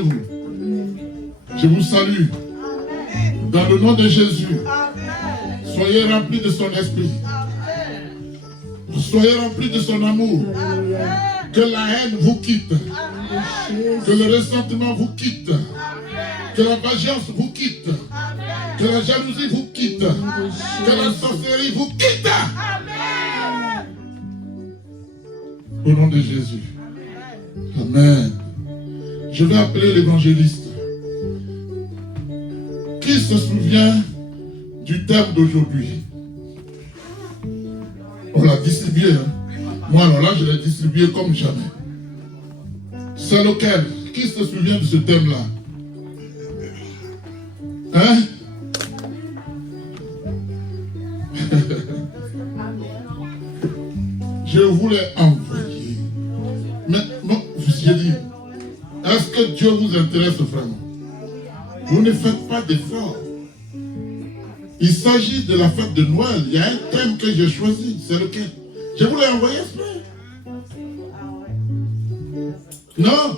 vous. Je vous salue. Dans le nom de Jésus. Soyez remplis de son esprit. Soyez remplis de son amour. Que la haine vous quitte. Que le ressentiment vous quitte. Que la vengeance vous quitte. Que la jalousie vous quitte. Que la sorcellerie vous quitte. Au nom de Jésus. Amen. Je vais appeler l'évangéliste. Qui se souvient du thème d'aujourd'hui? On l'a distribué. Moi, alors là, je l'ai distribué comme jamais. C'est lequel? Qui se souvient de ce thème-là? Hein? Je voulais envoyer. Mais non, j'ai dit, est-ce que Dieu vous intéresse vraiment? Vous ne faites pas d'efforts. Il s'agit de la fête de Noël. Il y a un thème que j'ai choisi. C'est lequel? Je vous l'ai envoyé ce matin. Non.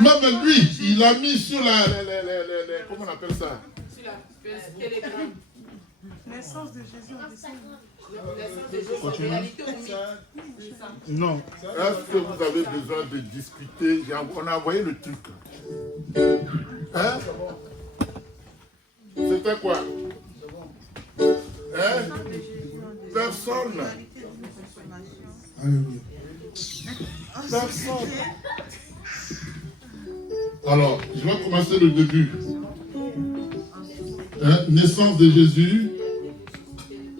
Même lui, il a mis sur la... comment on appelle ça? Sur la télégramme. Naissance de Jésus en décembre. Non. Est-ce que vous avez besoin de discuter? On a envoyé le truc. Hein? C'était quoi? Hein? Personne. Personne. Alors, je vais commencer le début. Hein? Naissance de Jésus.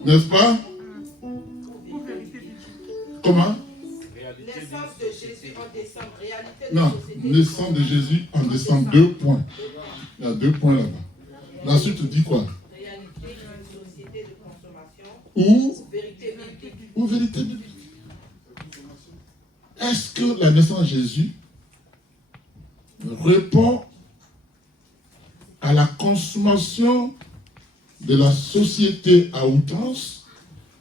N'est-ce pas? Comment? Naissance de Jésus en décembre. Réalité de non, naissance de Jésus en décembre. 2 points. Il y a 2 points là-bas. La suite dit quoi? Réalité d'une société de consommation. Ou vérité biblique. Est-ce que la naissance de Jésus répond à la consommation de la société à outrance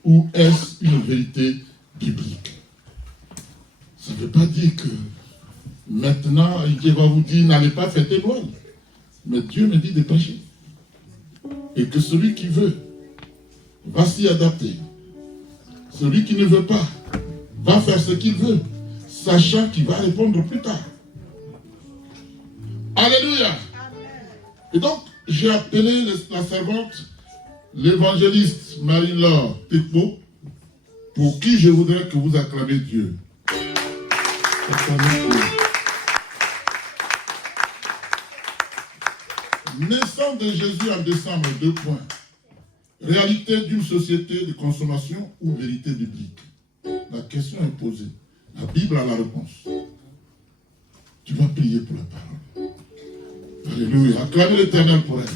ou est-ce une vérité biblique? Ça ne veut pas dire que maintenant, Dieu va vous dire n'allez pas fêter Noël. Mais Dieu me dit de pécher. Et que celui qui veut va s'y adapter. Celui qui ne veut pas va faire ce qu'il veut, sachant qu'il va répondre plus tard. Alléluia. Et donc, j'ai appelé la servante, l'évangéliste Marie-Laure Tekbo, pour qui je voudrais que vous acclamez Dieu. Naissance de Jésus en décembre, 2 points. Réalité d'une société de consommation ou vérité biblique? La question est posée. La Bible a la réponse. Tu vas prier pour la parole. Alléluia. Acclamez l'Éternel pour elle.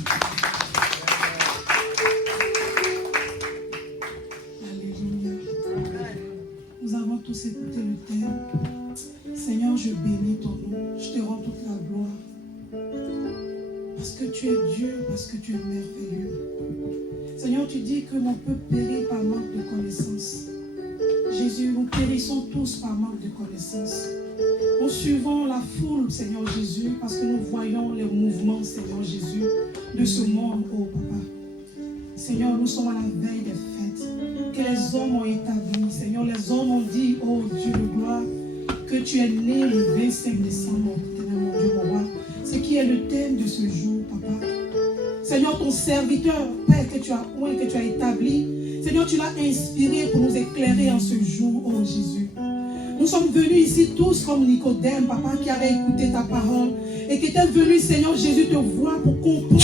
Alléluia. Nous avons tous écouté le thème. Seigneur, je bénis ton nom. Je te rends toute la gloire. Parce que tu es Dieu, parce que tu es merveilleux. Seigneur, tu dis que mon peuple périt par manque de connaissance. Jésus, nous périssons tous par manque de connaissance. Nous suivons la foule, Seigneur Jésus, parce que nous voyons les mouvements, Seigneur Jésus, de ce monde, oh Papa. Seigneur, nous sommes à la veille des fêtes que les hommes ont établies. Seigneur, les hommes ont dit, oh Dieu de gloire, que tu es né le 25 décembre, mon Dieu, mon roi. Ce qui est le thème de ce jour, Papa. Seigneur, ton serviteur, Père, que tu as oint, que tu as établi, Seigneur, tu l'as inspiré pour nous éclairer en ce jour, oh Jésus. Nous sommes venus ici tous comme Nicodème, Papa, qui avait écouté ta parole et qui était venu, Seigneur Jésus, te voir pour comprendre,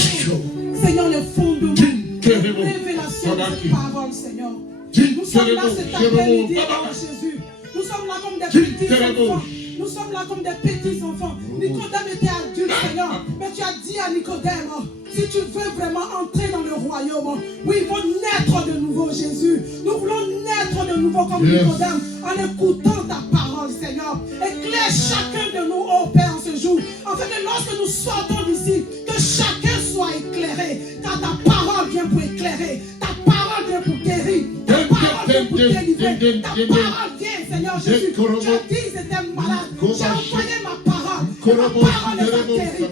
Seigneur, les fondements, les révélations de cette parole, Seigneur. Nous sommes là cet après-midi, oh Jésus. Nous sommes là comme des petits enfants. Nous sommes là comme des petits enfants. Nicodème était adulte, Seigneur. Mais tu as dit à Nicodème, si tu veux vraiment entrer dans le royaume, oui, il faut naître de nouveau, Jésus. Nous voulons naître de nouveau comme Nicodème en écoutant ta parole, Seigneur. Éclaire chacun de nous, oh Père, en ce jour. Afin que lorsque nous sortons d'ici, que chacun soit éclairé. Car ta parole vient pour éclairer. Ta parole vient pour guérir. Ta parole vient pour délivrer. Ta parole vient, Seigneur Jésus. Tu as dit, c'était malade. J'ai envoyé ma parole. Ma parole les a guéris.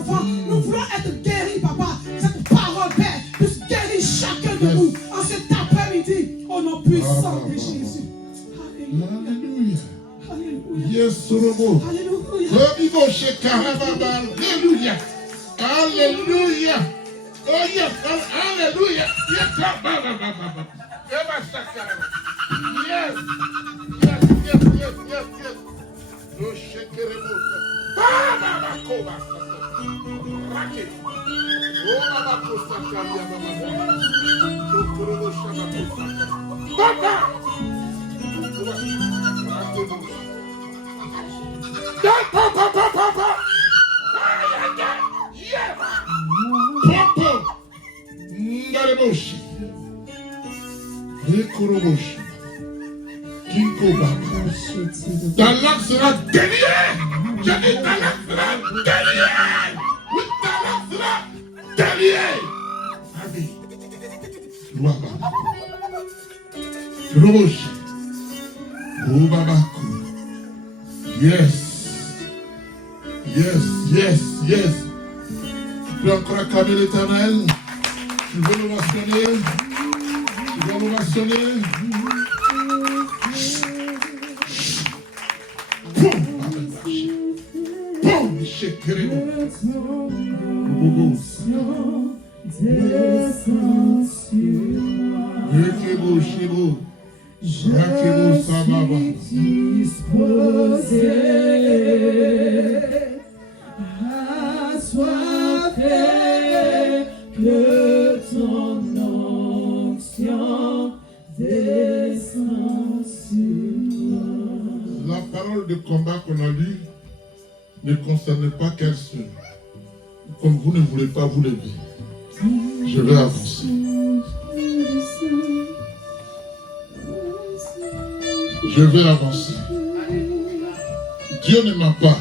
enfants. Nous voulons être guéris, papa. Cette parole, Père, puisse guérir chacun de nous en cet après-midi. Au nom puissant de Jésus. Alléluia. Alléluia. Yes, Robo. Alléluia. Alléluia. Alléluia. Oh yes, Alléluia. Yes, yes, yes, yes, yes, yes. Oh, shekerebo. Baba koba. Rake. Oh, baba kosa kalia baba. Chokorobo shaba kosa. Baba. Papa. Papa. Ngalemoshi. Ekoroboshi. Kinko Baba. Ta langue sera déliée. Je dis ta langue sera déliée. Oui, ta langue sera déliée. Amen. Gloire Baba. Koroboshi. Oh Baba. Yes. Yes, yes, yes. Tu peux encore acclamer l'Éternel. Tu veux l'ovationner. Tu veux l'ovationner. Boum, boum, chékerebo. Rekebo, shebo. Rakebo, sababa. Que ton onction descend sur moi. La parole de combat qu'on a lue ne concerne pas qu'elle seule. Comme vous ne voulez pas vous lever, je vais avancer. Je vais avancer. Dieu ne ment pas.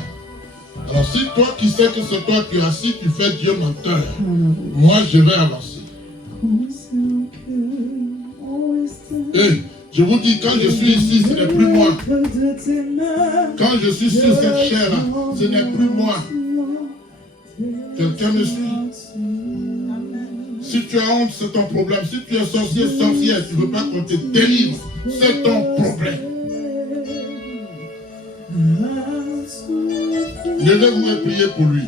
Alors si toi qui sais que c'est toi qui es assis, tu fais Dieu menteur, moi je vais avancer. Et je vous dis, quand je suis ici, ce n'est plus moi. Quand je suis sur cette chair-là, ce n'est plus moi. Quelqu'un me suit? Si tu as honte, c'est ton problème. Si tu es sorcier, sorcière, tu ne veux pas qu'on te délivre, c'est ton problème. Levez-vous et priez pour lui.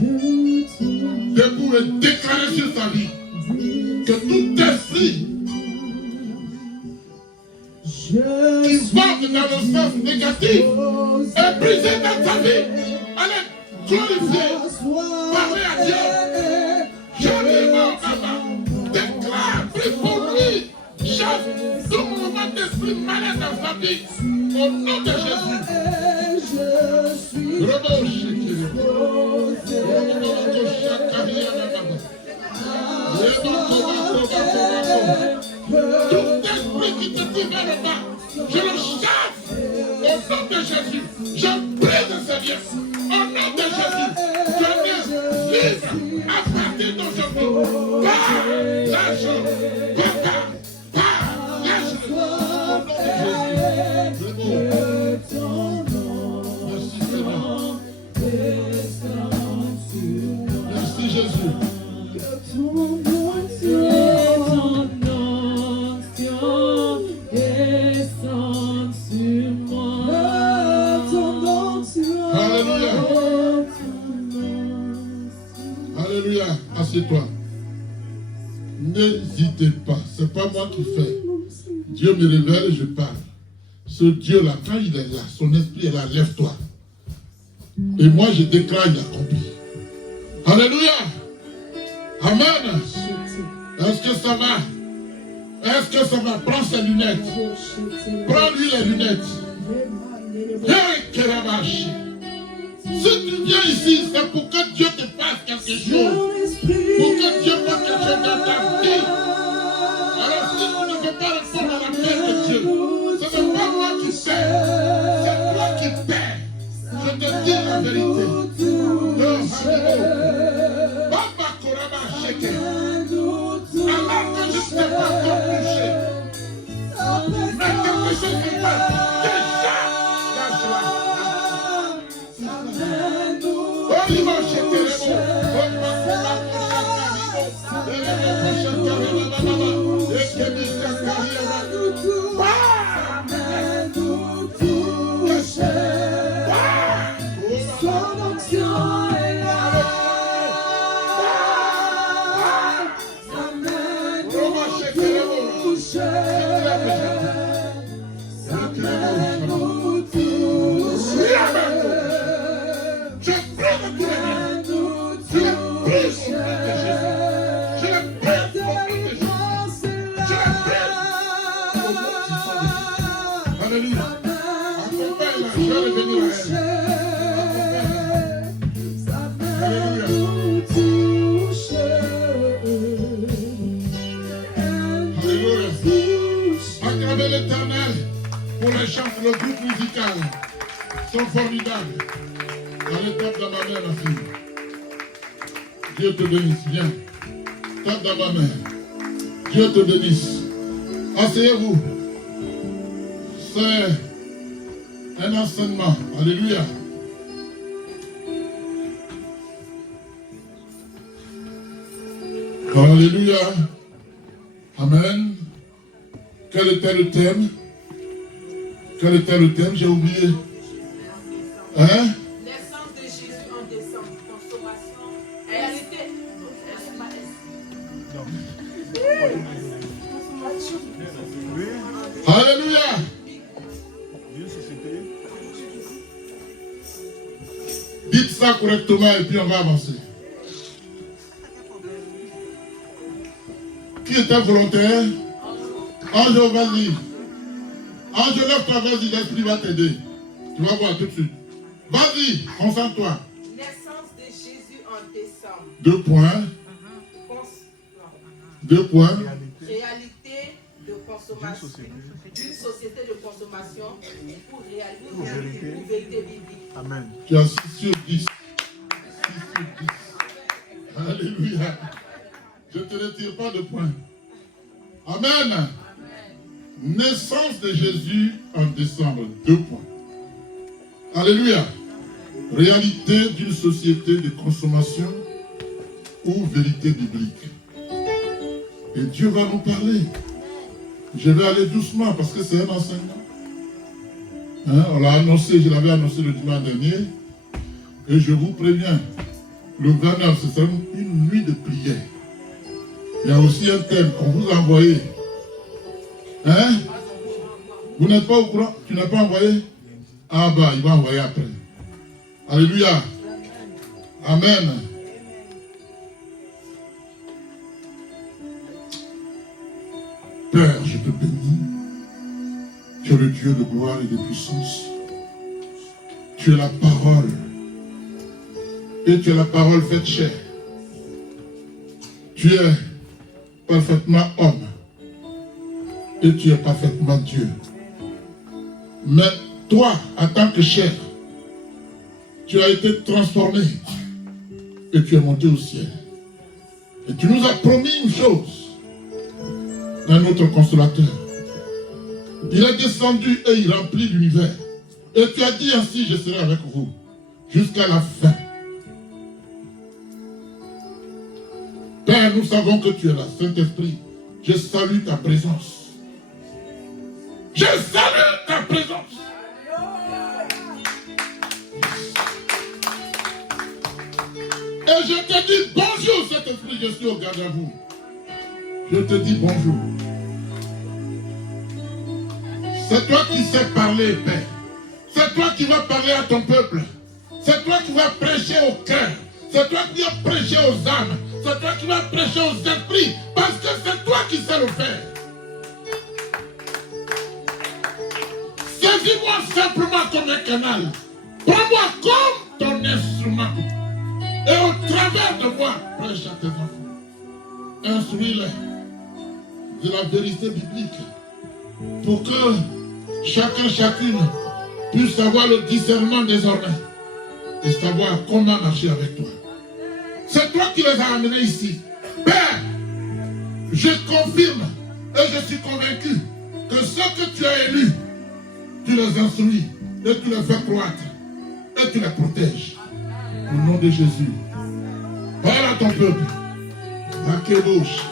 Debout et déclarez sur sa vie que tout esprit qui va dans le sens négatif est brisé dans ta vie. Allez, glorifier, parler à Dieu. Je lui mon papa. Déclare, prie pour lui. Chasse tout mouvement d'esprit malade dans sa vie. Au nom de Jésus. Tout esprit qui te tire vers le bas, je le chasse au nom de Jésus. Je brise ce liens au nom de Jésus. Je viens libre à partir d'aujourd'hui. Pars, lâche, pars, lâche. Au nom de Jésus. Merci Jésus. Alléluia. Alléluia. Assieds-toi. N'hésitez pas. C'est pas moi qui fais. Dieu me révèle et je parle. Ce Dieu-là, quand il est là, son esprit est là, lève-toi. Et moi, je déclare, il accomplit. Alléluia. Amen. Est-ce que ça va? Est-ce que ça va? Prends ses lunettes. Prends-lui les lunettes. Hey, Kerabashi. Si tu viens ici, c'est pour que Dieu te fasse quelque chose. Pour que Dieu fasse quelque chose dans ta vie. Alors si tu ne veux pas répondre à l'appel de Dieu, ce n'est pas moi qui paie. C'est toi qui paie. Je te dis la vérité. Baba Koraba Sheke. Alors que je ne t'ai pas encore touché. Mais quelque chose se passe. Déjà, lâche-la. Oh, il va Sheke. musicales sont formidables. Allez, tape dans ma main, ma fille. Dieu te bénisse, viens. Tape dans ma main. Dieu te bénisse. Asseyez-vous. C'est un enseignement. Alléluia. Alléluia. Amen. Quel était le thème? Quel était le thème? J'ai oublié. Hein? Naissance de Jésus en décembre. Consommation. Réalité. Alléluia. Dites ça correctement et puis on va avancer. Qui était volontaire? Ange, vas-y. Ange, lève-toi, vas-y, l'esprit va t'aider. Tu vas voir tout de suite. Vas-y, concentre-toi. Naissance de Jésus en décembre. 2 points. 2 points. Réalité de consommation. D'une société de consommation pour réalité, pour vérité biblique. Amen. Tu as 6 sur 10. 6 sur 10. Alléluia. Je ne te retire pas de points. Amen. Naissance de Jésus en décembre. 2 points. Alléluia. Réalité d'une société de consommation ou vérité biblique. Et Dieu va nous parler. Je vais aller doucement parce que c'est un enseignement. Hein, on l'a annoncé, je l'avais annoncé le dimanche dernier. Et je vous préviens, le 29, ce sera une nuit de prière. Il y a aussi un thème qu'on vous a envoyé. Hein? Vous n'êtes pas au courant? Tu n'as pas envoyé? Ah bah, il va envoyer après. Alléluia. Amen. Père, je te bénis. Tu es le Dieu de gloire et de puissance. Tu es la parole. Et tu es la parole faite chair. Tu es parfaitement homme. Et tu es parfaitement Dieu. Mais toi, en tant que chair, tu as été transformé. Et tu es monté au ciel. Et tu nous as promis une chose. Notre consolateur. Il est descendu et il remplit l'univers. Et tu as dit ainsi, je serai avec vous jusqu'à la fin. Père, nous savons que tu es là, Saint-Esprit. Je salue ta présence. Je salue ta présence. Et je te dis bonjour, Saint-Esprit, je suis au garde à vous. Je te dis bonjour. C'est toi qui sais parler, Père. C'est toi qui vas parler à ton peuple. C'est toi qui vas prêcher au cœur. C'est toi qui vas prêcher aux âmes. C'est toi qui vas prêcher aux esprits. Parce que c'est toi qui sais le faire. Saisis-moi simplement comme un canal. Prends-moi comme ton instrument. Et au travers de moi, prêche à tes enfants. Instruis-les de la vérité biblique. Pour que chacune puisse avoir le discernement désormais. Et savoir comment marcher avec toi. C'est toi qui les as amenés ici. Père, je confirme et je suis convaincu que ceux que tu as élus, tu les instruis et tu les fais croître et tu les protèges. Au nom de Jésus. Parle à ton peuple. Rakebouche.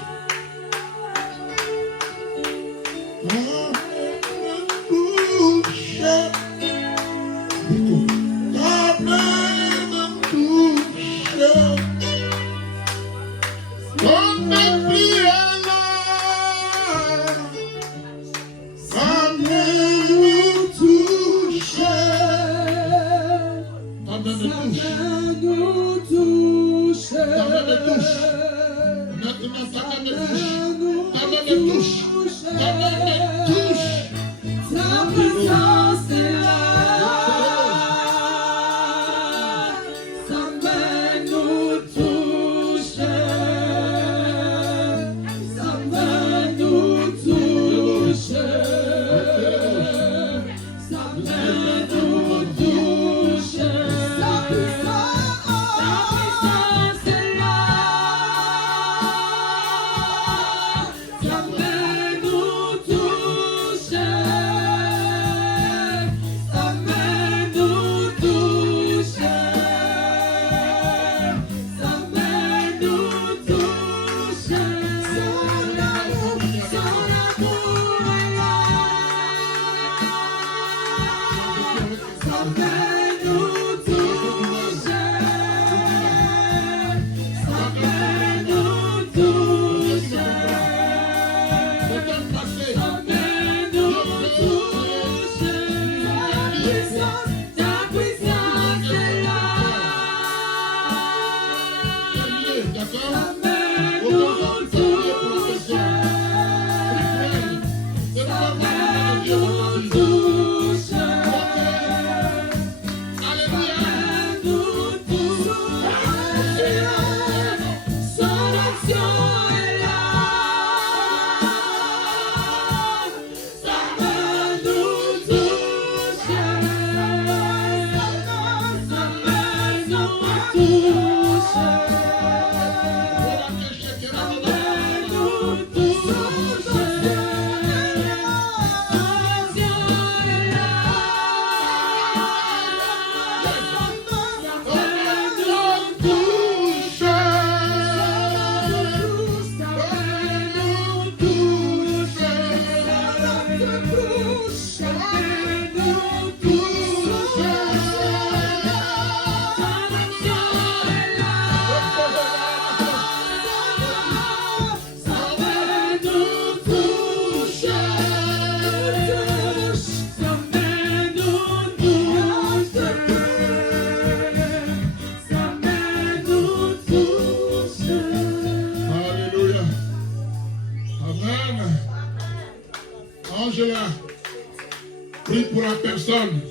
Prie pour la personne.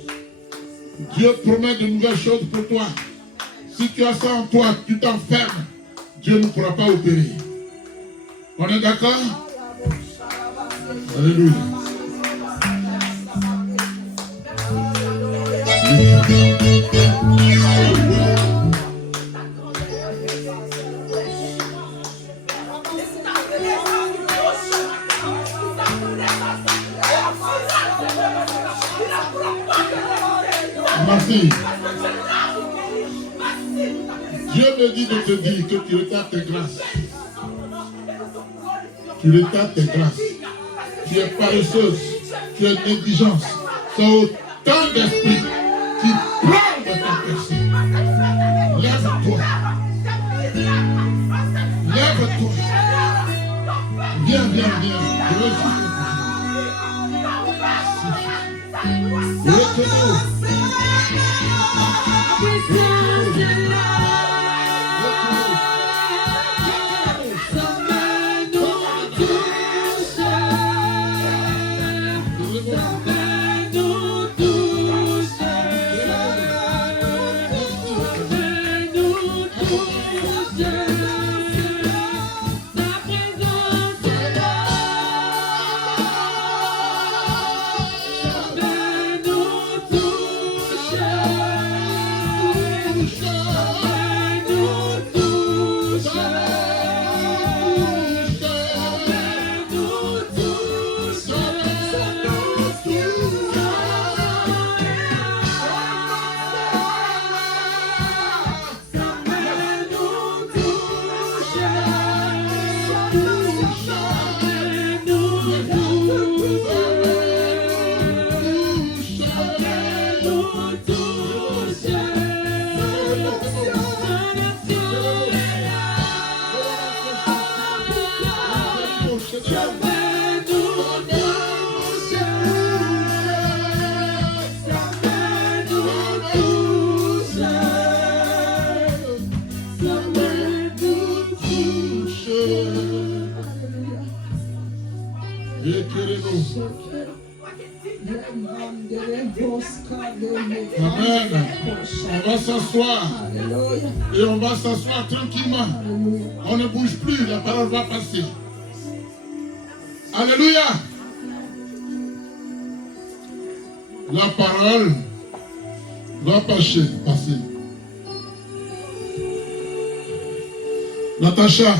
Dieu promet de nouvelles choses pour toi. Si tu as ça en toi, tu t'enfermes, Dieu ne pourra pas opérer. On est d'accord? Alléluia. Merci. Dieu me dit de te dire que tu retardes tes grâces. Tu retardes tes grâces. Tu es paresseuse. Tu es négligence. C'est autant d'esprits qui prennent de ta personne. Lève-toi. Lève-toi. Viens. Je veux Amen. On va s'asseoir. Et on va s'asseoir tranquillement. On ne bouge plus, la parole va passer. Alléluia. La parole va passer. Natacha,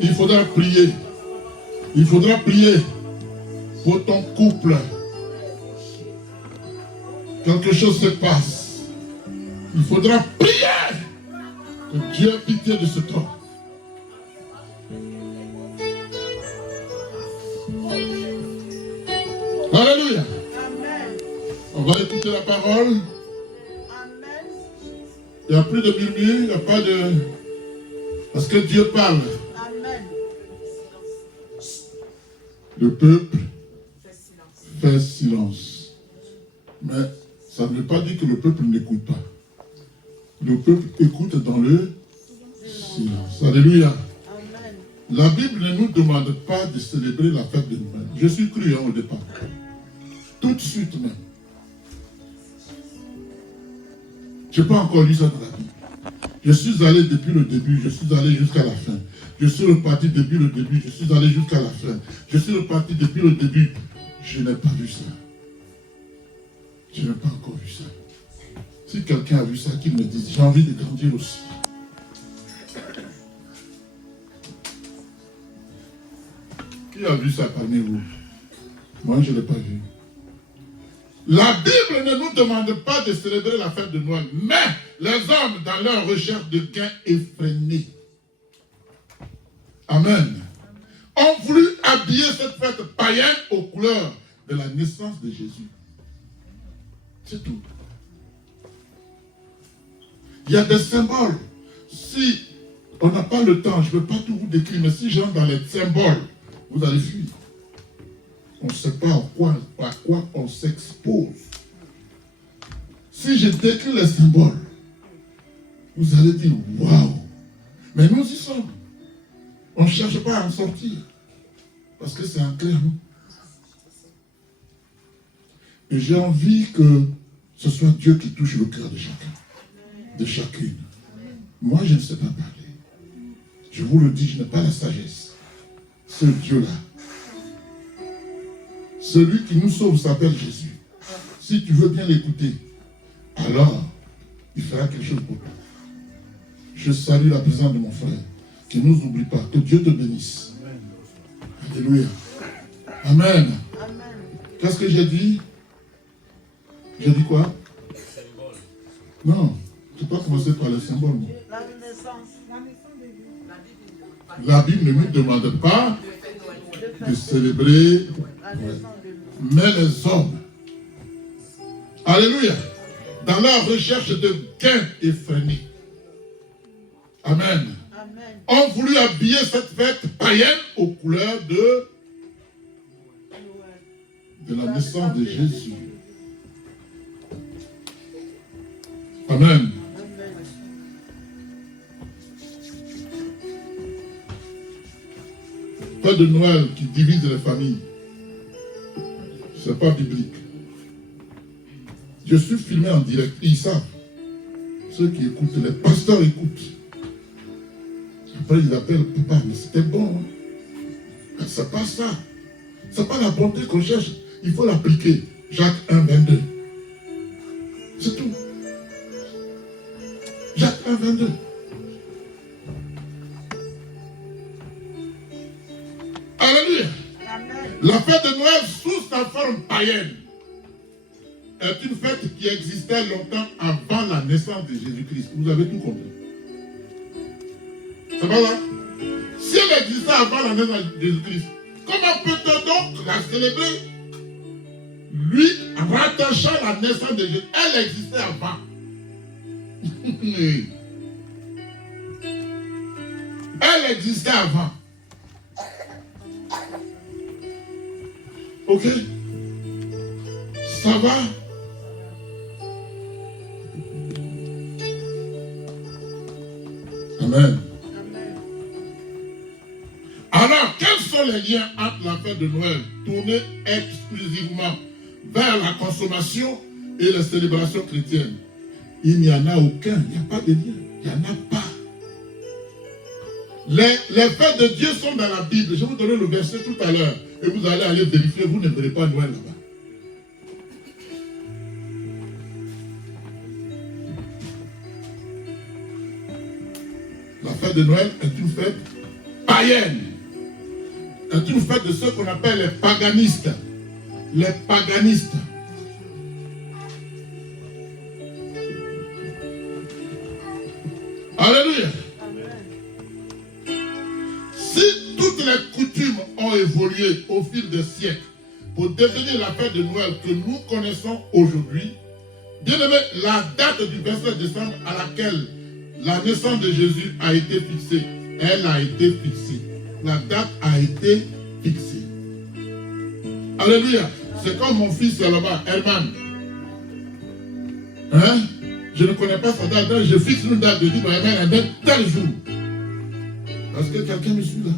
il faudra prier. Il faudra prier pour ton couple. Quelque chose se passe. Il faudra prier que Dieu ait pitié de cet homme. Alléluia. Amen. On va écouter la parole. Amen. Il n'y a plus de murmure, il n'y a pas de... Parce que Dieu parle. Amen. Le peuple fait silence. Mais ça ne veut pas dire que le peuple n'écoute pas. Le peuple écoute dans le silence. Alléluia. Amen. La Bible ne nous demande pas de célébrer la fête de Noël. Je suis cru au départ. Tout de suite même. Je n'ai pas encore lu ça dans la Bible. Je suis allé depuis le début, je suis allé jusqu'à la fin. Je suis reparti depuis le début, je suis allé jusqu'à la fin. Je suis reparti depuis le début. Je n'ai pas vu ça. Je n'ai pas encore vu ça. Si quelqu'un a vu ça, qu'il me dise, j'ai envie de grandir aussi. Qui a vu ça parmi vous? Moi, je ne l'ai pas vu. La Bible ne nous demande pas de célébrer la fête de Noël, mais les hommes, dans leur recherche de gains effrénés, amen, ont voulu habiller cette fête païenne aux couleurs de la naissance de Jésus. C'est tout. Il y a des symboles. Si on n'a pas le temps, je ne peux pas tout vous décrire, mais si j'entre dans les symboles, vous allez fuir. On ne sait pas à quoi on s'expose. Si je décris les symboles, vous allez dire, waouh, mais nous y sommes. On ne cherche pas à en sortir. Parce que c'est en clair. Et j'ai envie que ce soit Dieu qui touche le cœur de chacun, de chacune. Moi, je ne sais pas parler. Je vous le dis, je n'ai pas la sagesse. Ce Dieu-là, celui qui nous sauve s'appelle Jésus. Si tu veux bien l'écouter, alors il fera quelque chose pour toi. Je salue la présence de mon frère. Qu'il ne nous oublie pas. Que Dieu te bénisse. Alléluia. Amen. Qu'est-ce que j'ai dit? J'ai dit quoi? Non, je n'ai pas commencé par les symboles. La naissance. La Bible ne nous demande pas de célébrer, mais les hommes, alléluia, dans leur recherche de gains effrénés, amen, ont voulu habiller cette fête païenne aux couleurs de la naissance de Jésus. Amen. Fête de Noël qui divise les familles. Ce n'est pas biblique. Je suis filmé en direct. Ils savent. Ceux qui écoutent, les pasteurs écoutent. Après, ils appellent papa, mais c'était bon. Hein? C'est pas ça. C'est pas la bonté qu'on cherche. Il faut l'appliquer. Jacques 1, 22. C'est tout. Jacques 1, 22. Alléluia. La fête de Noël, sous sa forme païenne, est une fête qui existait longtemps avant la naissance de Jésus-Christ. Vous avez tout compris. C'est pas là? Si elle existait avant la naissance de Jésus-Christ, comment peut-on donc la célébrer? Lui, rattachant la naissance de Jésus, elle existait avant. Elle existait avant. Ok? Ça va? Amen. Alors, quels sont les liens entre la fête de Noël tournée exclusivement vers la consommation et les célébrations chrétiennes? Il n'y en a aucun. Il n'y a pas de lien. Il n'y en a pas. Les fêtes de Dieu sont dans la Bible. Je vais vous donner le verset tout à l'heure. Et vous allez aller vérifier. Vous ne verrez pas Noël là-bas. La fête de Noël est une fête païenne. Est une fête de ceux qu'on appelle les paganistes. Les paganistes. Alléluia. Si toutes les coutumes ont évolué au fil des siècles pour devenir la fête de Noël que nous connaissons aujourd'hui, bien aimé, la date du 27 décembre à laquelle la naissance de Jésus a été fixée, elle a été fixée. La date a été fixée. Alléluia. C'est comme mon fils là-bas, Herman. Hein? Je ne connais pas sa date. Donc je fixe une date de dire, Herman, elle donne tel jour. Parce que quelqu'un me suit là.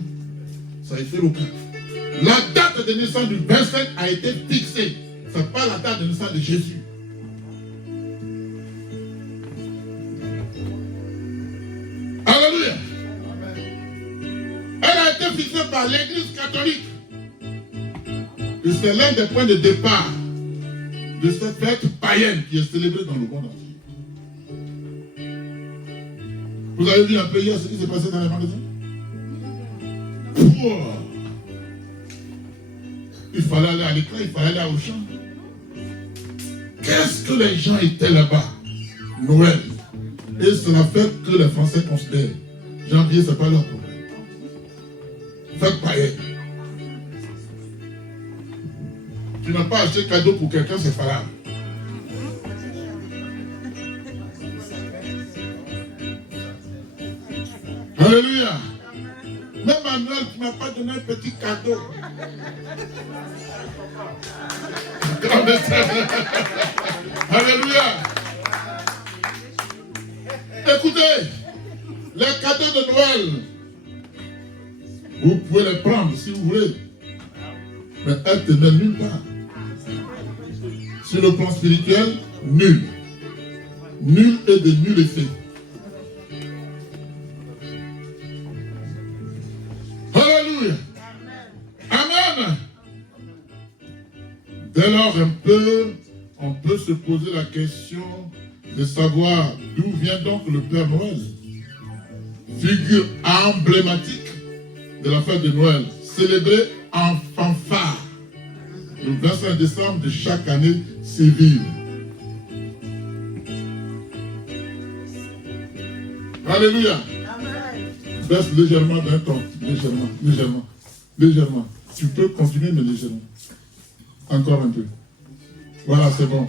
Ça a été le cas. La date de naissance du 27 a été fixée. Ce n'est pas la date de naissance de Jésus. sais pas, l'Église catholique. Et c'est l'un des points de départ de cette fête païenne qui est célébrée dans le monde entier. Vous avez vu un peu hier ce qui s'est passé dans les magasins? Il fallait aller à l'école, il fallait aller au champ. Qu'est-ce que les gens étaient là-bas? Noël. Et c'est la fête que les Français considèrent. Janvier, ce n'est pas leur problème. Fête païenne. Tu n'as pas acheté cadeau pour quelqu'un, c'est falable. Alléluia. Même à Noël, tu ne m'as pas donné un petit cadeau. Alléluia. Écoutez, les cadeaux de Noël, vous pouvez les prendre si vous voulez, mais elles ne tenaient nulle part. Sur le plan spirituel, nul. Nul et de nul effet. Alléluia. Amen. Dès lors, on peut se poser la question de savoir d'où vient donc le Père Noël. Figure emblématique de la fête de Noël, célébrée en fanfare le 25 décembre de chaque année civile. Alléluia. Baisse légèrement d'un ton, légèrement. Tu peux continuer, mais légèrement. Encore un peu. Voilà, c'est bon.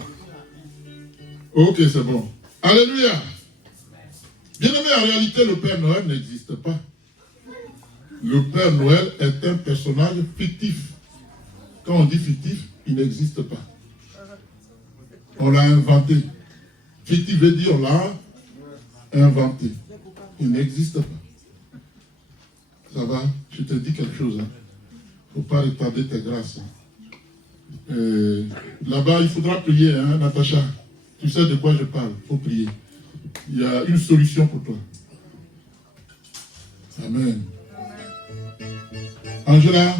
Ok, c'est bon. Alléluia. Bien aimé, en réalité, le Père Noël n'existe pas. Le Père Noël est un personnage fictif. Quand on dit fictif, il n'existe pas. On l'a inventé. Fictif veut dire on l'a inventé. Il n'existe pas. Ça va? Je te dis quelque chose. Il ne faut pas retarder tes grâces. Là-bas, il faudra prier, hein, Natacha. Tu sais de quoi je parle. Il faut prier. Il y a une solution pour toi. Amen. Angela,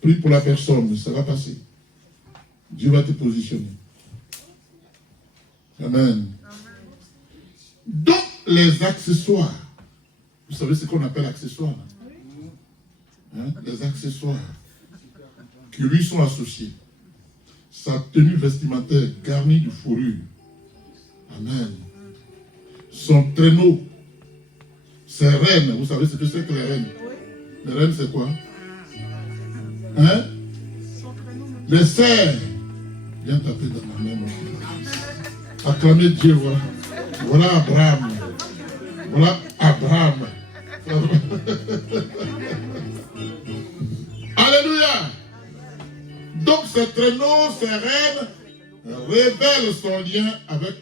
prie pour la personne. Ça va passer. Dieu va te positionner. Amen. Donc, les accessoires. Vous savez ce qu'on appelle accessoires? Hein? Les accessoires qui lui sont associés. Sa tenue vestimentaire garnie de fourrure. Amen. Son traîneau. Ses rênes. Vous savez ce que c'est que les rênes? Les rênes, c'est quoi? Hein? Les cerfs. Viens taper dans ma main. Acclamez Dieu, voilà. Voilà Abraham. Voilà Abraham. Alléluia. Donc ces traîneaux, ces rênes révèlent son lien avec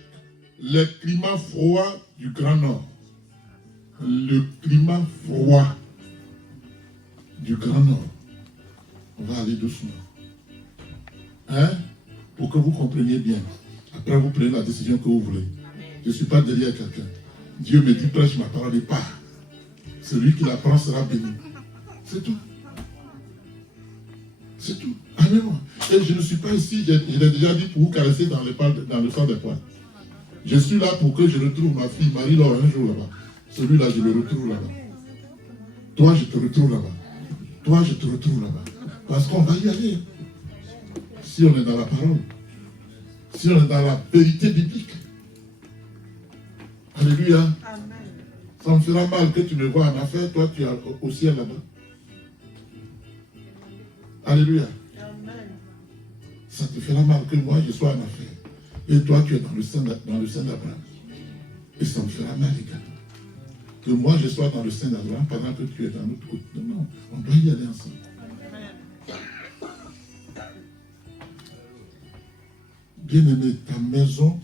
le climat froid du Grand Nord. Le climat froid du Grand Nord. On va aller doucement. Hein? Pour que vous compreniez bien. Après, vous prenez la décision que vous voulez. Je ne suis pas derrière quelqu'un. Dieu me dit, prêche ma parole et part. Celui qui la prend sera béni. C'est tout. C'est tout. Amen. Et je ne suis pas ici, je l'ai déjà dit, pour vous caresser dans le sang des poils. Je suis là pour que je retrouve ma fille Marie-Laure un jour là-bas. Celui-là, je le retrouve là-bas. Toi, je te retrouve là-bas. Toi, je te retrouve là-bas. Parce qu'on va y aller. Si on est dans la parole. Si on est dans la vérité biblique. Alléluia. Amen. Ça me fera mal que tu me vois en affaire, toi tu es au ciel là-bas. Alléluia. Amen. Ça te fera mal que moi je sois en affaire. Et toi tu es dans le sein d'Abraham. Et ça me fera mal également. Que moi je sois dans le sein d'Abraham pendant que tu es dans l'autre côté. Non, on doit y aller ensemble. Bien-aimé, ta maison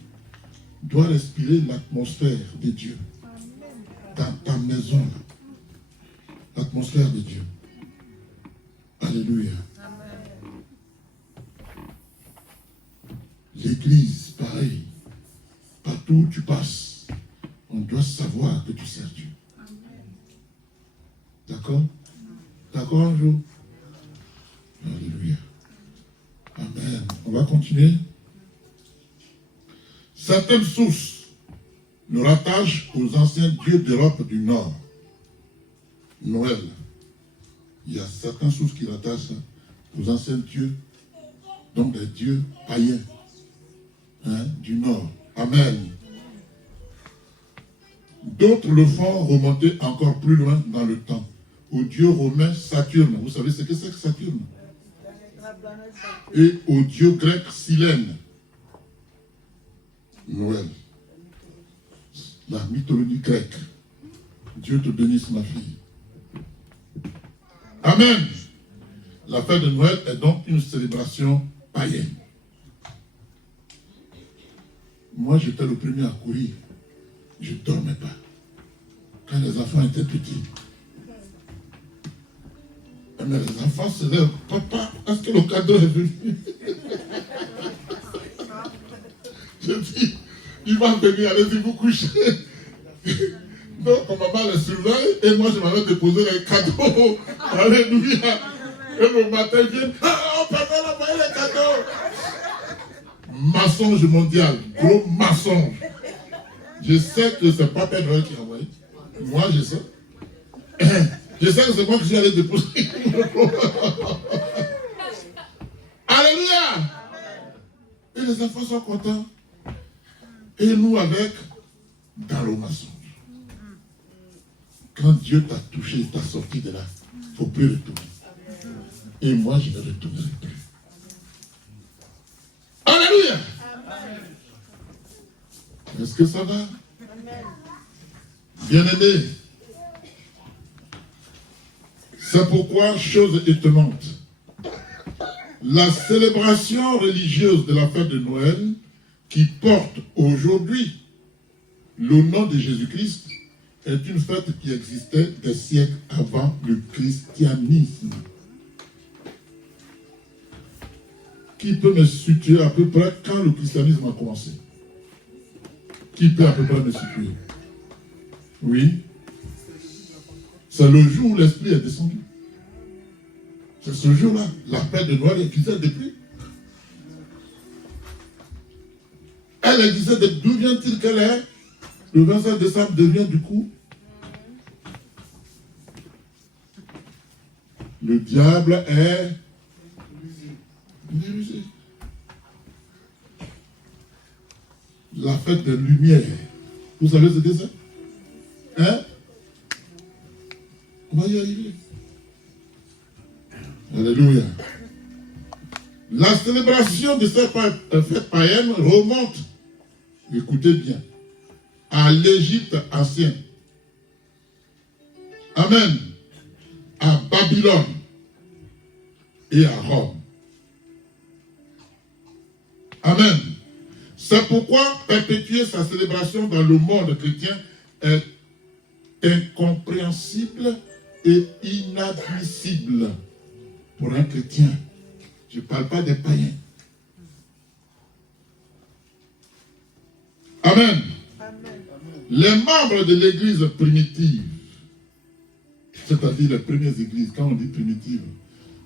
doit respirer l'atmosphère de Dieu. Dans ta maison, l'atmosphère de Dieu. Alléluia. L'église, pareil. Partout où tu passes, on on doit savoir que tu sers Dieu. D'accord? D'accord un jour? Alléluia. Amen. On va continuer. Certaines sources nous rattachent aux anciens dieux d'Europe du Nord. Noël. Il y a certaines sources qui rattachent aux anciens dieux, donc des dieux païens, du Nord. Amen. D'autres le font remonter encore plus loin dans le temps, au dieu romain Saturne. Vous savez ce que c'est que Saturne? Et au dieu grec Silène. Noël. La mythologie grecque. Dieu te bénisse, ma fille. Amen. La fête de Noël est donc une célébration païenne. Moi, j'étais le premier à courir. Je ne dormais pas. Quand les enfants étaient petits. Mais les enfants se lèvent. Papa, est-ce que le cadeau est venu? Je dis, il va venir, allez-y vous coucher. Donc, maman les surveille et moi, je m'avais déposé les cadeaux. Alléluia. Et le matin, ils viennent. Oh, papa, on a envoyé les cadeaux. Mensonge mondial. Gros mensonge. Je sais que c'est pas Père Noël qui a envoyé. Moi, je sais. Je sais que c'est moi qui suis allé déposer. Alléluia. Et les enfants sont contents. Et nous avec, dans le mensonge. Quand Dieu t'a touché, t'a sorti de là, il ne faut plus retourner. Et moi, je ne retournerai plus. Alléluia. Est-ce que ça va? Bien-aimés, c'est pourquoi, chose étonnante, la célébration religieuse de la fête de Noël, qui porte aujourd'hui le nom de Jésus-Christ, est une fête qui existait des siècles avant le christianisme. Qui peut me situer à peu près quand le christianisme a commencé? Qui peut à peu près me situer? Oui. C'est le jour où l'Esprit est descendu. C'est ce jour-là. La fête de Noël existait depuis. Elle existait depuis. D'où vient-il qu'elle est? Le 25 décembre devient du coup le diable est rusé. La fête de lumière. Vous savez ce que c'est? Hein? On va y arriver. Alléluia. La célébration de cette fête païenne remonte, écoutez bien, à l'Égypte ancienne. Amen. À Babylone et à Rome. Amen. C'est pourquoi perpétuer sa célébration dans le monde chrétien est incompréhensible et inadmissible pour un chrétien. Je ne parle pas des païens. Amen. Amen. Les membres de l'église primitive, c'est-à-dire les premières églises, quand on dit primitive,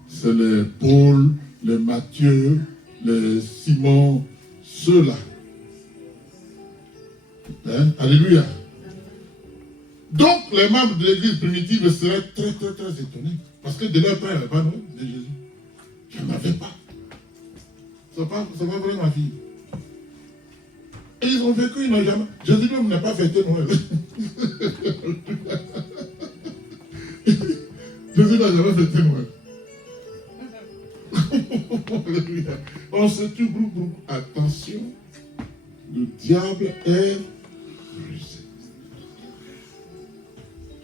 c'est les Paul, les Matthieu, les Simon, ceux-là. Hein? Alléluia. Donc, les membres de l'église primitive seraient très étonnés. Parce que de leur temps, il n'y avait pas Noël de Jésus. Il n'y en avait pas. C'est pas vrai, ma fille. Et ils ont vécu, ils n'ont jamais. Jésus même n'a pas fêté Noël. Jésus n'a jamais fêté Noël. On se tue, attention, le diable est rusé.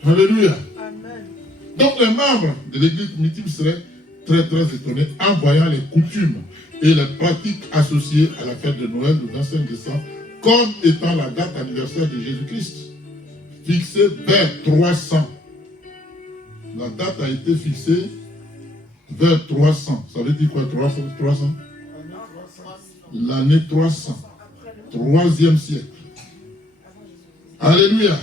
Alléluia. Amen. Donc les membres de l'église primitive seraient très étonnés en voyant les coutumes et les pratiques associées à la fête de Noël le 25 décembre comme étant la date anniversaire de Jésus-Christ, fixée vers 300. La date a été fixée vers 300. Ça veut dire quoi 300? L'année 300. 3e siècle. Alléluia.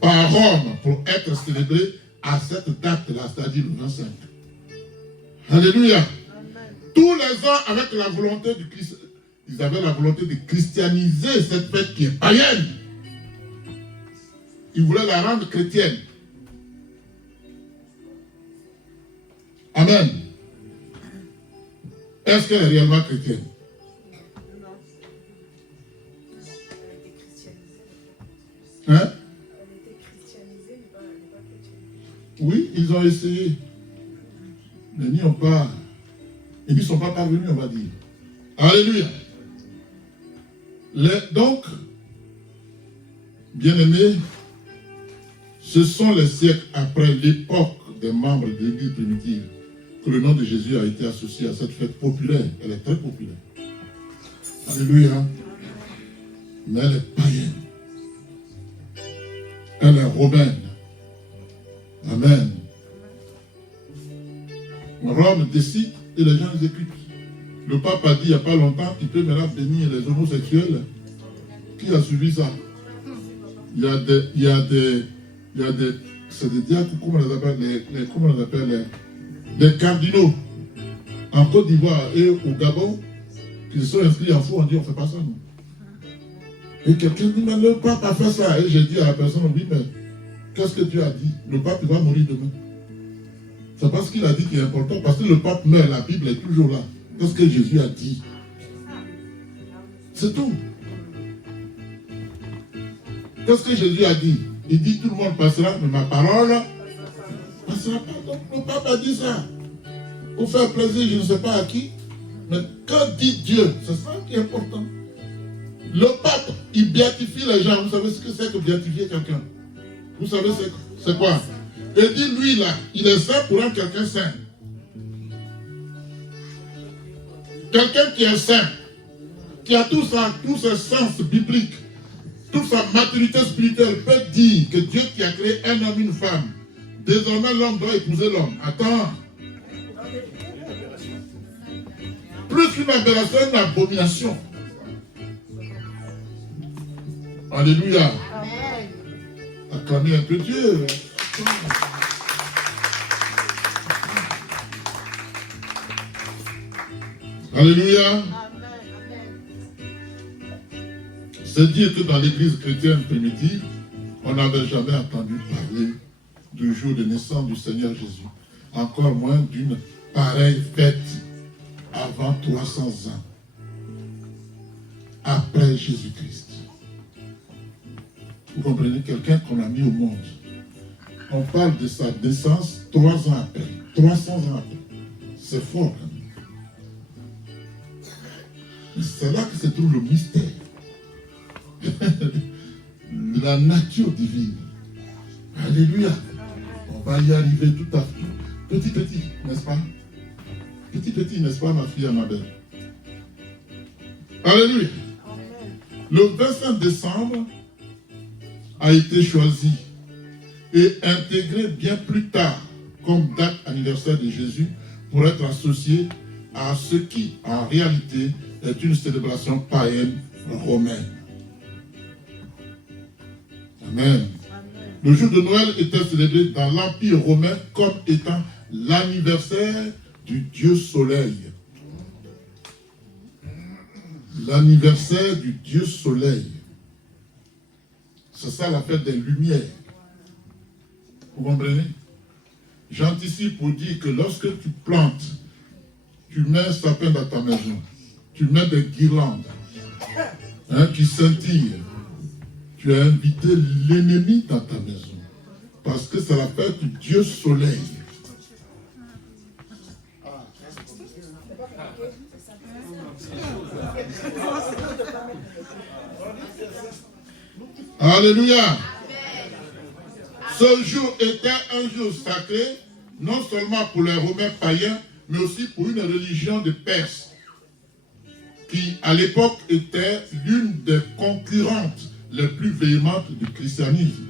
Par Rome pour être célébré à cette date-là, c'est-à-dire le 25. Alléluia. Tous les ans, avec la volonté du Christ, ils avaient la volonté de christianiser cette fête qui est païenne. Ils voulaient la rendre chrétienne. Amen. Est-ce qu'elle est réellement chrétienne? Hein? Oui, ils ont essayé. Mais ils n'y ont pas. Ils n'y sont pas parvenus, on va dire. Alléluia. Donc, bien-aimés, ce sont les siècles après l'époque des membres de l'Église primitive que le nom de Jésus a été associé à cette fête populaire. Elle est très populaire. Alléluia. Mais elle est païenne. Elle est romaine. Amen. Rome décide et les gens les écoutent. Le pape a dit il n'y a pas longtemps qu'il peut maintenant bénir les homosexuels. Qui a suivi ça? Il y a des c'est des diacres, comment on les appelle, les cardinaux en Côte d'Ivoire et au Gabon qui se sont inscrits en faux. On dit on ne fait pas ça, non. Et quelqu'un dit mais le pape a fait ça. Et j'ai dit à la personne, oui, mais qu'est-ce que Dieu a dit? Le pape il va mourir demain. C'est pas ce qu'il a dit qui est important, parce que le pape meurt, la Bible est toujours là. Qu'est-ce que Jésus a dit? C'est tout. Qu'est-ce que Jésus a dit? Il dit tout le monde passera, mais ma parole passera pas. Donc le pape a dit ça. Pour faire plaisir, je ne sais pas à qui. Mais que dit Dieu? C'est ça qui est important. Le pape, il béatifie les gens. Vous savez ce que c'est que béatifier quelqu'un? Vous savez c'est quoi? Et dit lui là, il est saint pour être quelqu'un saint. Quelqu'un qui est saint, qui a tous ses sens bibliques, toute sa maturité spirituelle, peut dire que Dieu qui a créé un homme et une femme, désormais l'homme doit épouser l'homme. Attends. Plus qu'une aberration, une abomination. Alléluia. Acclamez un peu Dieu. Alléluia. C'est dire que dans l'église chrétienne primitive, on n'avait jamais entendu parler du jour de naissance du Seigneur Jésus. Encore moins d'une pareille fête avant 300 ans. Après Jésus-Christ. Vous comprenez, quelqu'un qu'on a mis au monde. On parle de sa naissance 3 ans après. 300 ans après. C'est fort quand même. C'est là que se trouve le mystère de la nature divine. Alléluia. On va y arriver tout à fait. Petit, n'est-ce pas? Petit, n'est-ce pas, ma fille Annabelle? Alléluia. Le 25 décembre a été choisi et intégré bien plus tard comme date anniversaire de Jésus pour être associé à ce qui, en réalité, est une célébration païenne romaine. Amen. Le jour de Noël était célébré dans l'Empire romain comme étant l'anniversaire du Dieu Soleil. L'anniversaire du Dieu Soleil. C'est ça la fête des Lumières. Vous comprenez? J'anticipe pour dire que lorsque tu plantes, tu mets un sapin dans ta maison, tu mets des guirlandes qui scintillent, tu as invité l'ennemi dans ta maison. Parce que c'est la fête du Dieu Soleil. Alléluia. Ce jour était un jour sacré, non seulement pour les Romains païens, mais aussi pour une religion de Perse, qui à l'époque était l'une des concurrentes les plus véhémentes du christianisme.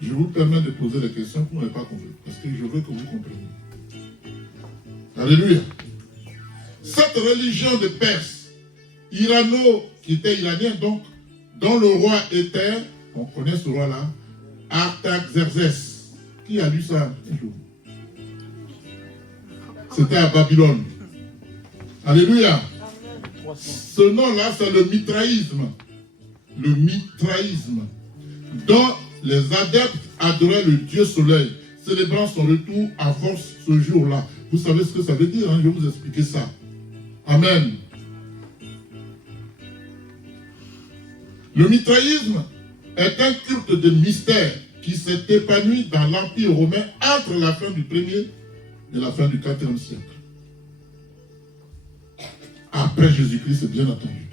Je vous permets de poser des questions que vous n'avez pas compris, parce que je veux que vous compreniez. Alléluia. Cette religion de Perse, qui était iranien donc, dont le roi était, on connaît ce roi-là, Artaxerxès. Qui a lu ça un jour? C'était à Babylone. Alléluia. Ce nom-là, c'est le mitraïsme. Le mitraïsme, dont les adeptes adoraient le Dieu soleil, célébrant son retour à force ce jour-là. Vous savez ce que ça veut dire, hein? Je vais vous expliquer ça. Amen. Le mitraïsme est un culte de mystère qui s'est épanoui dans l'Empire romain entre la fin du 1er et la fin du 4e siècle. Après Jésus-Christ, bien entendu.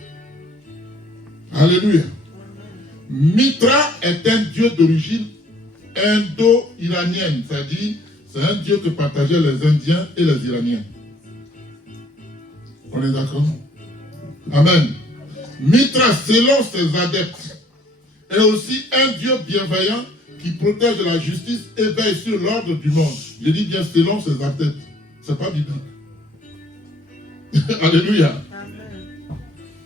Alléluia. Mitra est un dieu d'origine indo-iranienne, c'est-à-dire c'est un dieu que partageaient les Indiens et les Iraniens. On est d'accord? Amen. Mitra, selon ses adeptes, est aussi un dieu bienveillant qui protège la justice et veille sur l'ordre du monde. Je dis bien selon ses adeptes. Ce n'est pas biblique. Alléluia.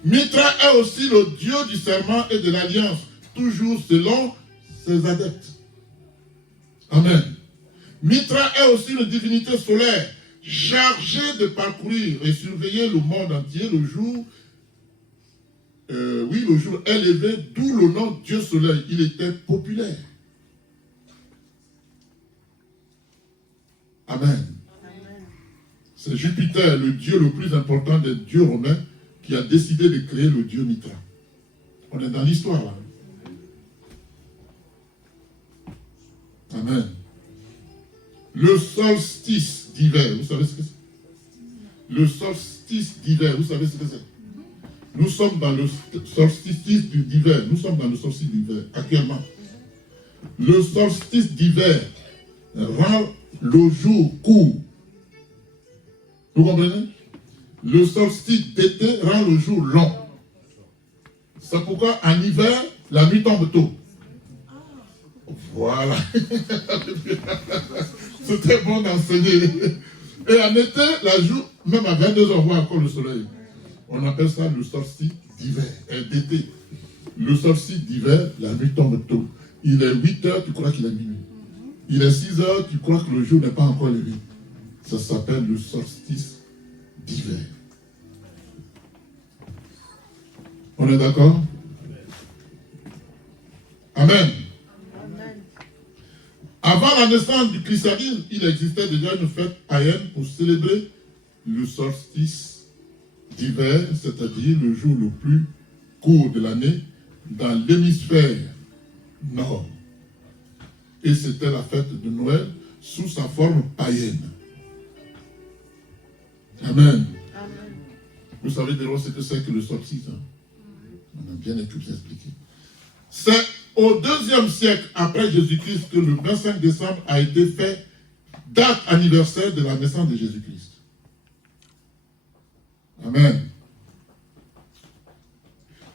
Mitra est aussi le dieu du serment et de l'alliance, toujours selon ses adeptes. Amen. Mitra est aussi une divinité solaire, chargée de parcourir et surveiller le monde entier le jour, le jour élevé, d'où le nom Dieu soleil. Il était populaire. Amen. C'est Jupiter, le dieu le plus important des dieux romains, qui a décidé de créer le dieu Mitra. On est dans l'histoire là. Amen. Le solstice d'hiver, vous savez ce que c'est? Le solstice d'hiver, vous savez ce que c'est? Nous sommes dans le solstice d'hiver. Nous sommes dans le solstice d'hiver actuellement. Le solstice d'hiver rend le jour court. Vous comprenez? Le solstice d'été rend le jour long. C'est pourquoi en hiver, la nuit tombe tôt. Voilà. C'était bon d'enseigner. Et en été, la jour, même à 22h, on voit encore le soleil. On appelle ça le solstice d'hiver, d'été. Le solstice d'hiver, la nuit tombe tôt. Il est 8h, tu crois qu'il est minuit. Il est 6h, tu crois que le jour n'est pas encore levé. Ça s'appelle le solstice d'hiver. On est d'accord? Amen. Avant la naissance du christianisme, il existait déjà une fête païenne pour célébrer le solstice d'hiver, c'est-à-dire le jour le plus court de l'année, dans l'hémisphère nord. Et c'était la fête de Noël sous sa forme païenne. Amen. Amen. Vous savez déjà ce que c'est que le solstice, hein? On a bien expliqué. C'est au 2e siècle après Jésus-Christ que le 25 décembre a été fait date anniversaire de la naissance de Jésus-Christ. Amen.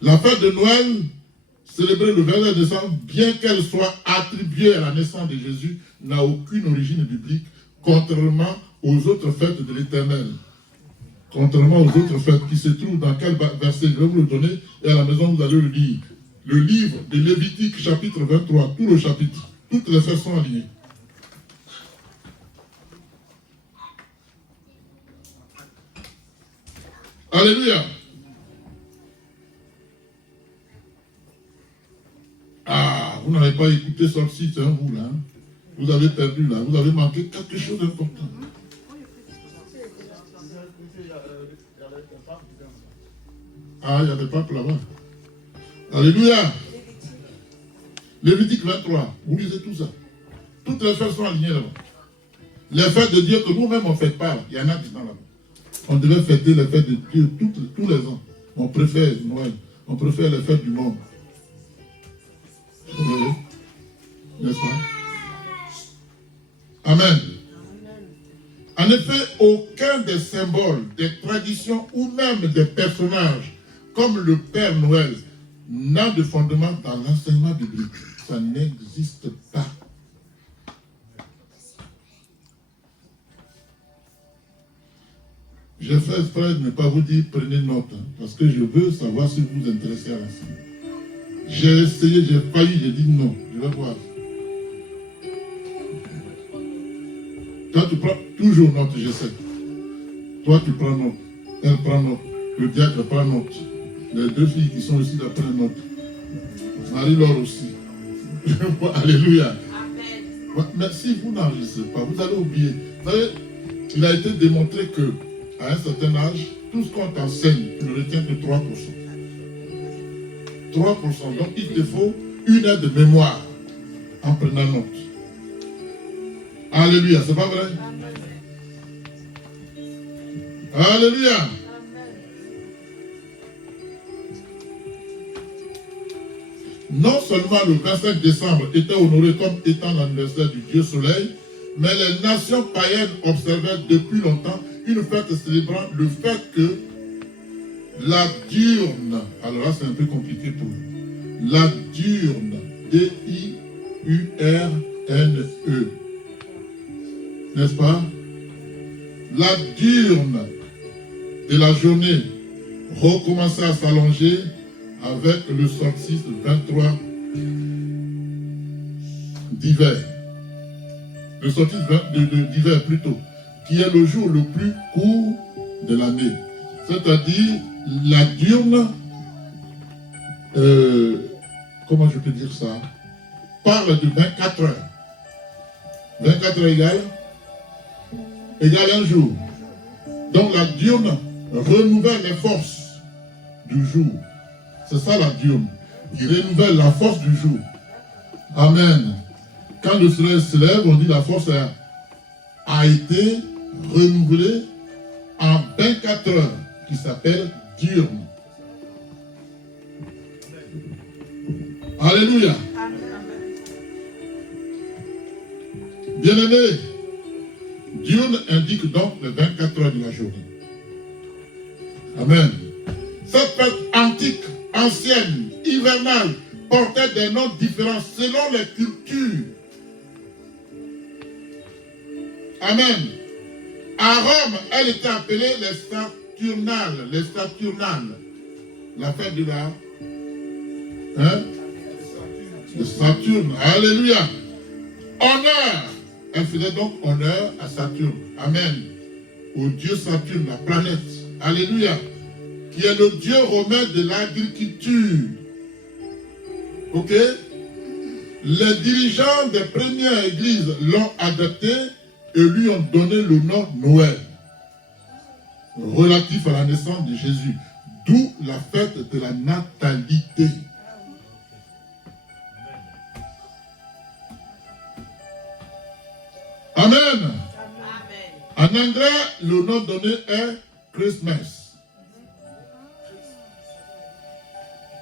La fête de Noël, célébrée le 29 décembre, bien qu'elle soit attribuée à la naissance de Jésus, n'a aucune origine biblique, contrairement aux autres fêtes de l'Éternel. Contrairement aux autres fêtes qui se trouvent dans quel verset? Je vais vous le donner et à la maison vous allez le lire. Le livre de Lévitique, chapitre 23, tout le chapitre, toutes les fêtes sont alignées. Alléluia. Ah, vous n'avez pas écouté sur le site, hein, vous là. Vous avez perdu là, vous avez manqué quelque chose d'important. Ah, il y a des papes là-bas. Alléluia. Lévitique 23, vous lisez tout ça. Toutes les fêtes sont alignées là-bas. Les fêtes de Dieu que nous-mêmes on ne fait pas, il y en a qui sont là-bas. On devait fêter les fêtes de Dieu tous les ans. On préfère Noël, on préfère les fêtes du monde. N'est-ce pas? Amen. En effet, aucun des symboles, des traditions ou même des personnages, comme le Père Noël, n'a de fondement dans l'enseignement biblique. Ça n'existe pas. J'ai fait exprès de ne pas vous dire prenez note, hein, parce que je veux savoir si vous vous intéressez à l'enseignement. J'ai essayé, j'ai failli, j'ai dit non, je vais voir. Quand tu prends toujours note, je sais. Toi, tu prends note. Elle prend note. Le diacre prend note. Les deux filles qui sont ici, elles prennent note. Marie-Laure aussi. Alléluia. Amen. Mais si vous n'enregistrez pas, vous allez oublier. Vous savez, il a été démontré que à un certain âge, tout ce qu'on t'enseigne, tu ne retiens que 3%. 3%. Donc il te faut 1 heure de mémoire en prenant note. Alléluia, c'est pas vrai? Alléluia. Non seulement le 25 décembre était honoré comme étant l'anniversaire du Dieu Soleil, mais les nations païennes observaient depuis longtemps une fête célébrant le fait que la diurne, alors là c'est un peu compliqué pour eux, la diurne, D-I-U-R-N-E, n'est-ce pas? La diurne de la journée recommençait à s'allonger avec le solstice 23 d'hiver. Le solstice d'hiver plutôt, qui est le jour le plus court de l'année. C'est-à-dire la diurne, comment je peux dire ça, parle de 24 heures. 24 heures égale un jour. Donc la diurne renouvelle les forces du jour. C'est ça la diurne, qui renouvelle la force du jour. Amen. Quand le soleil se lève, on dit la force a été renouvelée en 24 heures, qui s'appelle diurne. Alléluia. Bien-aimés, diurne indique donc les 24 heures de la journée. Amen. Cette fête antique, ancienne, hivernale, portait des noms différents selon les cultures. Amen. À Rome, elle était appelée les Saturnales. Les Saturnales. La fête de la... de Saturne. Alléluia. Honneur. Elle faisait donc honneur à Saturne. Amen. Au dieu Saturne, la planète. Alléluia. Qui est le dieu romain de l'agriculture. Ok? Les dirigeants des premières églises l'ont adopté et lui ont donné le nom Noël, relatif à la naissance de Jésus. D'où la fête de la natalité. Amen. En anglais, le nom donné est Christmas.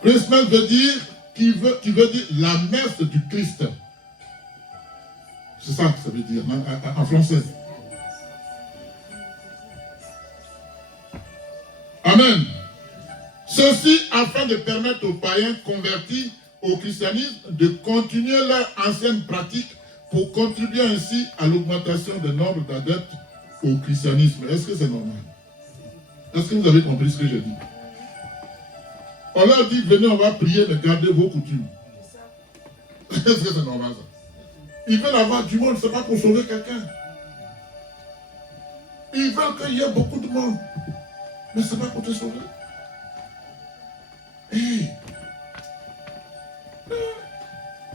Christmas veut dire, qui veut dire la messe du Christ. C'est ça que ça veut dire en français. Amen. Ceci afin de permettre aux païens convertis au christianisme de continuer leur ancienne pratique pour contribuer ainsi à l'augmentation du nombre d'adeptes au christianisme. Est-ce que c'est normal? Est-ce que vous avez compris ce que j'ai dit? On leur dit, venez, on va prier, mais gardez vos coutumes. Est-ce que c'est normal ça? Ils veulent avoir du monde, ce n'est pas pour sauver quelqu'un. Ils veulent qu'il y ait beaucoup de monde, mais ce n'est pas pour te sauver. Hey.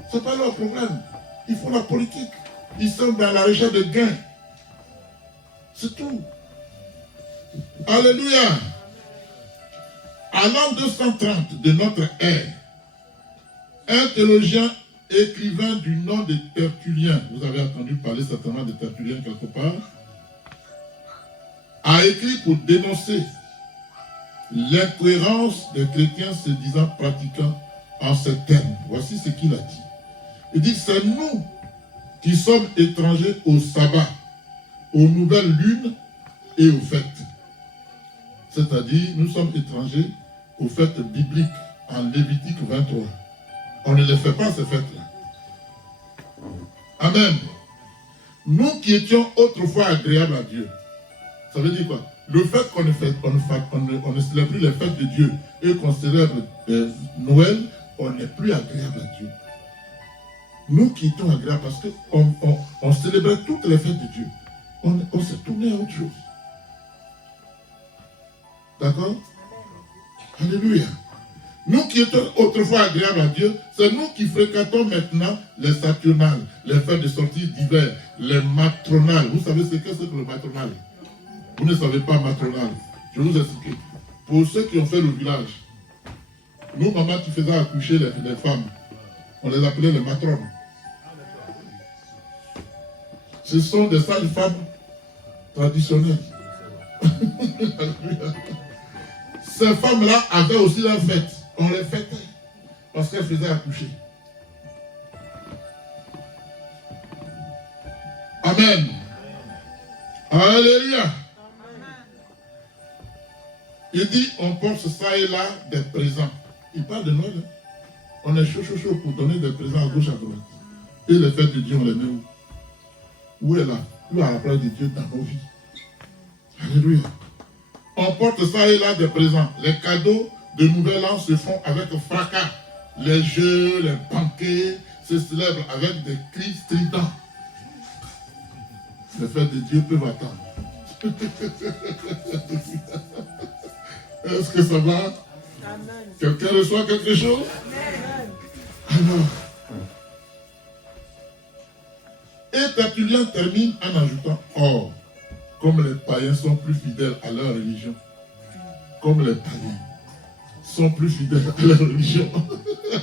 Ce n'est pas leur problème. Ils font la politique. Ils sont dans la recherche de gains. C'est tout. Alléluia. À l'an 230 de notre ère, un théologien écrivain du nom de Tertullien, vous avez entendu parler certainement de Tertullien quelque part, a écrit pour dénoncer l'incohérence des chrétiens se disant pratiquants en ces termes. Voici ce qu'il a dit. Il dit, c'est nous qui sommes étrangers au sabbat, aux nouvelles lunes et aux fêtes. C'est-à-dire, nous sommes étrangers aux fêtes bibliques en Lévitique 23. On ne les fait pas, ces fêtes-là. Amen. Nous qui étions autrefois agréables à Dieu. Ça veut dire quoi? Le fait qu'on ne célèbre plus les fêtes de Dieu et qu'on célèbre Noël, on n'est plus agréable à Dieu. Nous qui étions agréables parce qu'on célébrait toutes les fêtes de Dieu, on s'est tourné à autre chose. D'accord? Alléluia. Nous qui étions autrefois agréables à Dieu, c'est nous qui fréquentons maintenant les saturnales, les fêtes de sortie d'hiver, les matronales. Vous savez ce que c'est que le matronal? Vous ne savez pas matronal. Je vais vous expliquer. Pour ceux qui ont fait le village, nous, mamans qui faisaient accoucher les femmes, on les appelait les matrones. Ce sont des sages-femmes traditionnelles. Ces femmes-là avaient aussi leur fête. On les fêtait parce qu'elles faisaient accoucher. Amen. Alléluia. Il dit, on porte ça et là des présents. Il parle de Noël. Hein? On est chaud pour donner des présents à gauche, à droite. Et les fêtes de Dieu, on les met où? Où est là? Où est la place de Dieu dans nos vies? Alléluia. On porte ça et là des présents. Les cadeaux de Nouvel An se font avec fracas. Les jeux, les banquets se célèbrent avec des cris stridents. Les fêtes de Dieu peuvent attendre. Est-ce que ça va? Amen. Quelqu'un reçoit quelque chose? Amen. Alors, et Tertullien termine en ajoutant, or, comme les païens sont plus fidèles à leur religion, comme les païens sont plus fidèles à leur religion,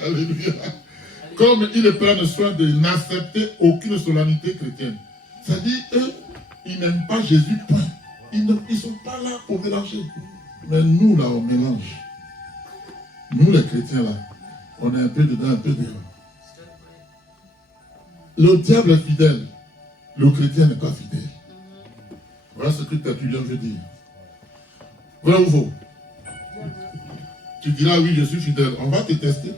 alléluia, comme ils prennent soin de n'accepter aucune solennité chrétienne. C'est-à-dire, eux, ils n'aiment pas Jésus, point. Ils ne sont pas là pour mélanger. Mais nous, là, on mélange. Nous, les chrétiens, là, on est un peu dedans, un peu dehors. Le diable est fidèle. Le chrétien n'est pas fidèle. Voilà ce que Tertullien veut dire. Vrai ou faux? Tu diras, oui, je suis fidèle. On va te tester.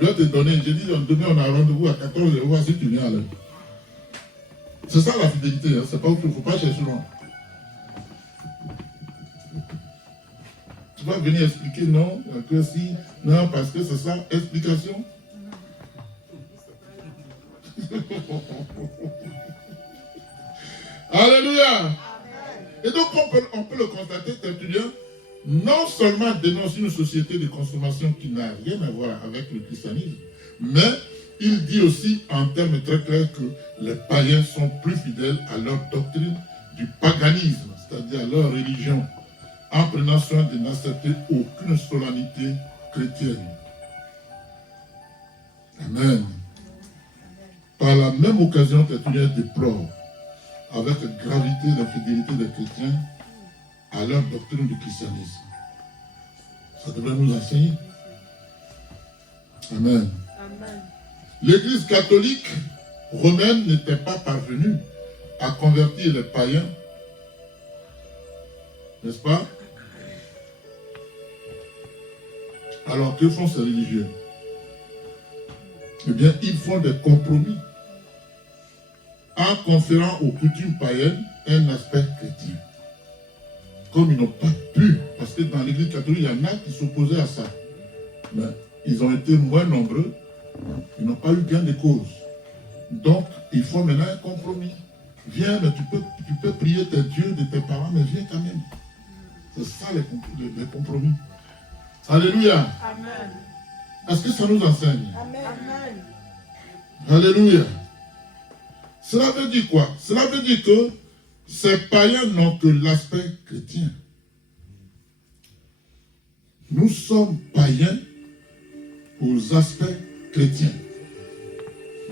Je vais te donner. J'ai dit, demain, on a rendez-vous à 14h. Voir si tu viens à l'heure. C'est ça la fidélité. Hein? C'est pas autre chose. Il ne faut pas chercher loin. Tu vas venir expliquer, non, que si, non, parce que c'est ça, explication. Alléluia. Et donc, on peut le constater, Tertullien, non seulement dénonce une société de consommation qui n'a rien à voir avec le christianisme, mais il dit aussi, en termes très clairs, que les païens sont plus fidèles à leur doctrine du paganisme, c'est-à-dire à leur religion, en prenant soin de n'accepter aucune solennité chrétienne. Amen. Par la même occasion, Tertullien déplore avec gravité l'infidélité des chrétiens à leur doctrine du christianisme. Ça devrait nous enseigner. Amen. Amen. L'Église catholique romaine n'était pas parvenue à convertir les païens, n'est-ce pas? Alors que font ces religieux? Eh bien, ils font des compromis en conférant aux coutumes païennes un aspect chrétien. Comme ils n'ont pas pu, parce que dans l'Église catholique, il y en a qui s'opposaient à ça. Mais ils ont été moins nombreux, ils n'ont pas eu gain de cause. Donc, il faut maintenant un compromis. Viens, mais tu peux prier tes dieux de tes parents, mais viens quand même. C'est ça les compromis. Alléluia. Amen. Est-ce que ça nous enseigne? Amen. Alléluia. Cela veut dire quoi? Cela veut dire que ces païens n'ont que l'aspect chrétien. Nous sommes païens aux aspects chrétiens.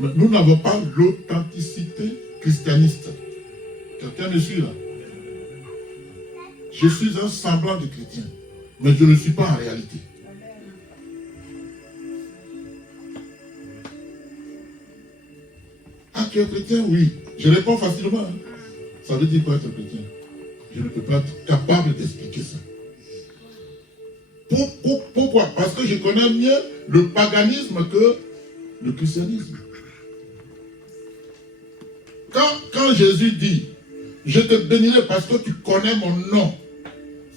Mais nous n'avons pas l'authenticité christianiste. Quelqu'un me suit là? Je suis un semblant de chrétien, mais je ne le suis pas en réalité. Ah, tu es chrétien? Oui. Je réponds facilement. Hein. Ça veut dire quoi être chrétien? Je ne peux pas être capable d'expliquer ça. Pourquoi? Parce que je connais mieux le paganisme que le christianisme. Quand Jésus dit, je te bénirai parce que tu connais mon nom,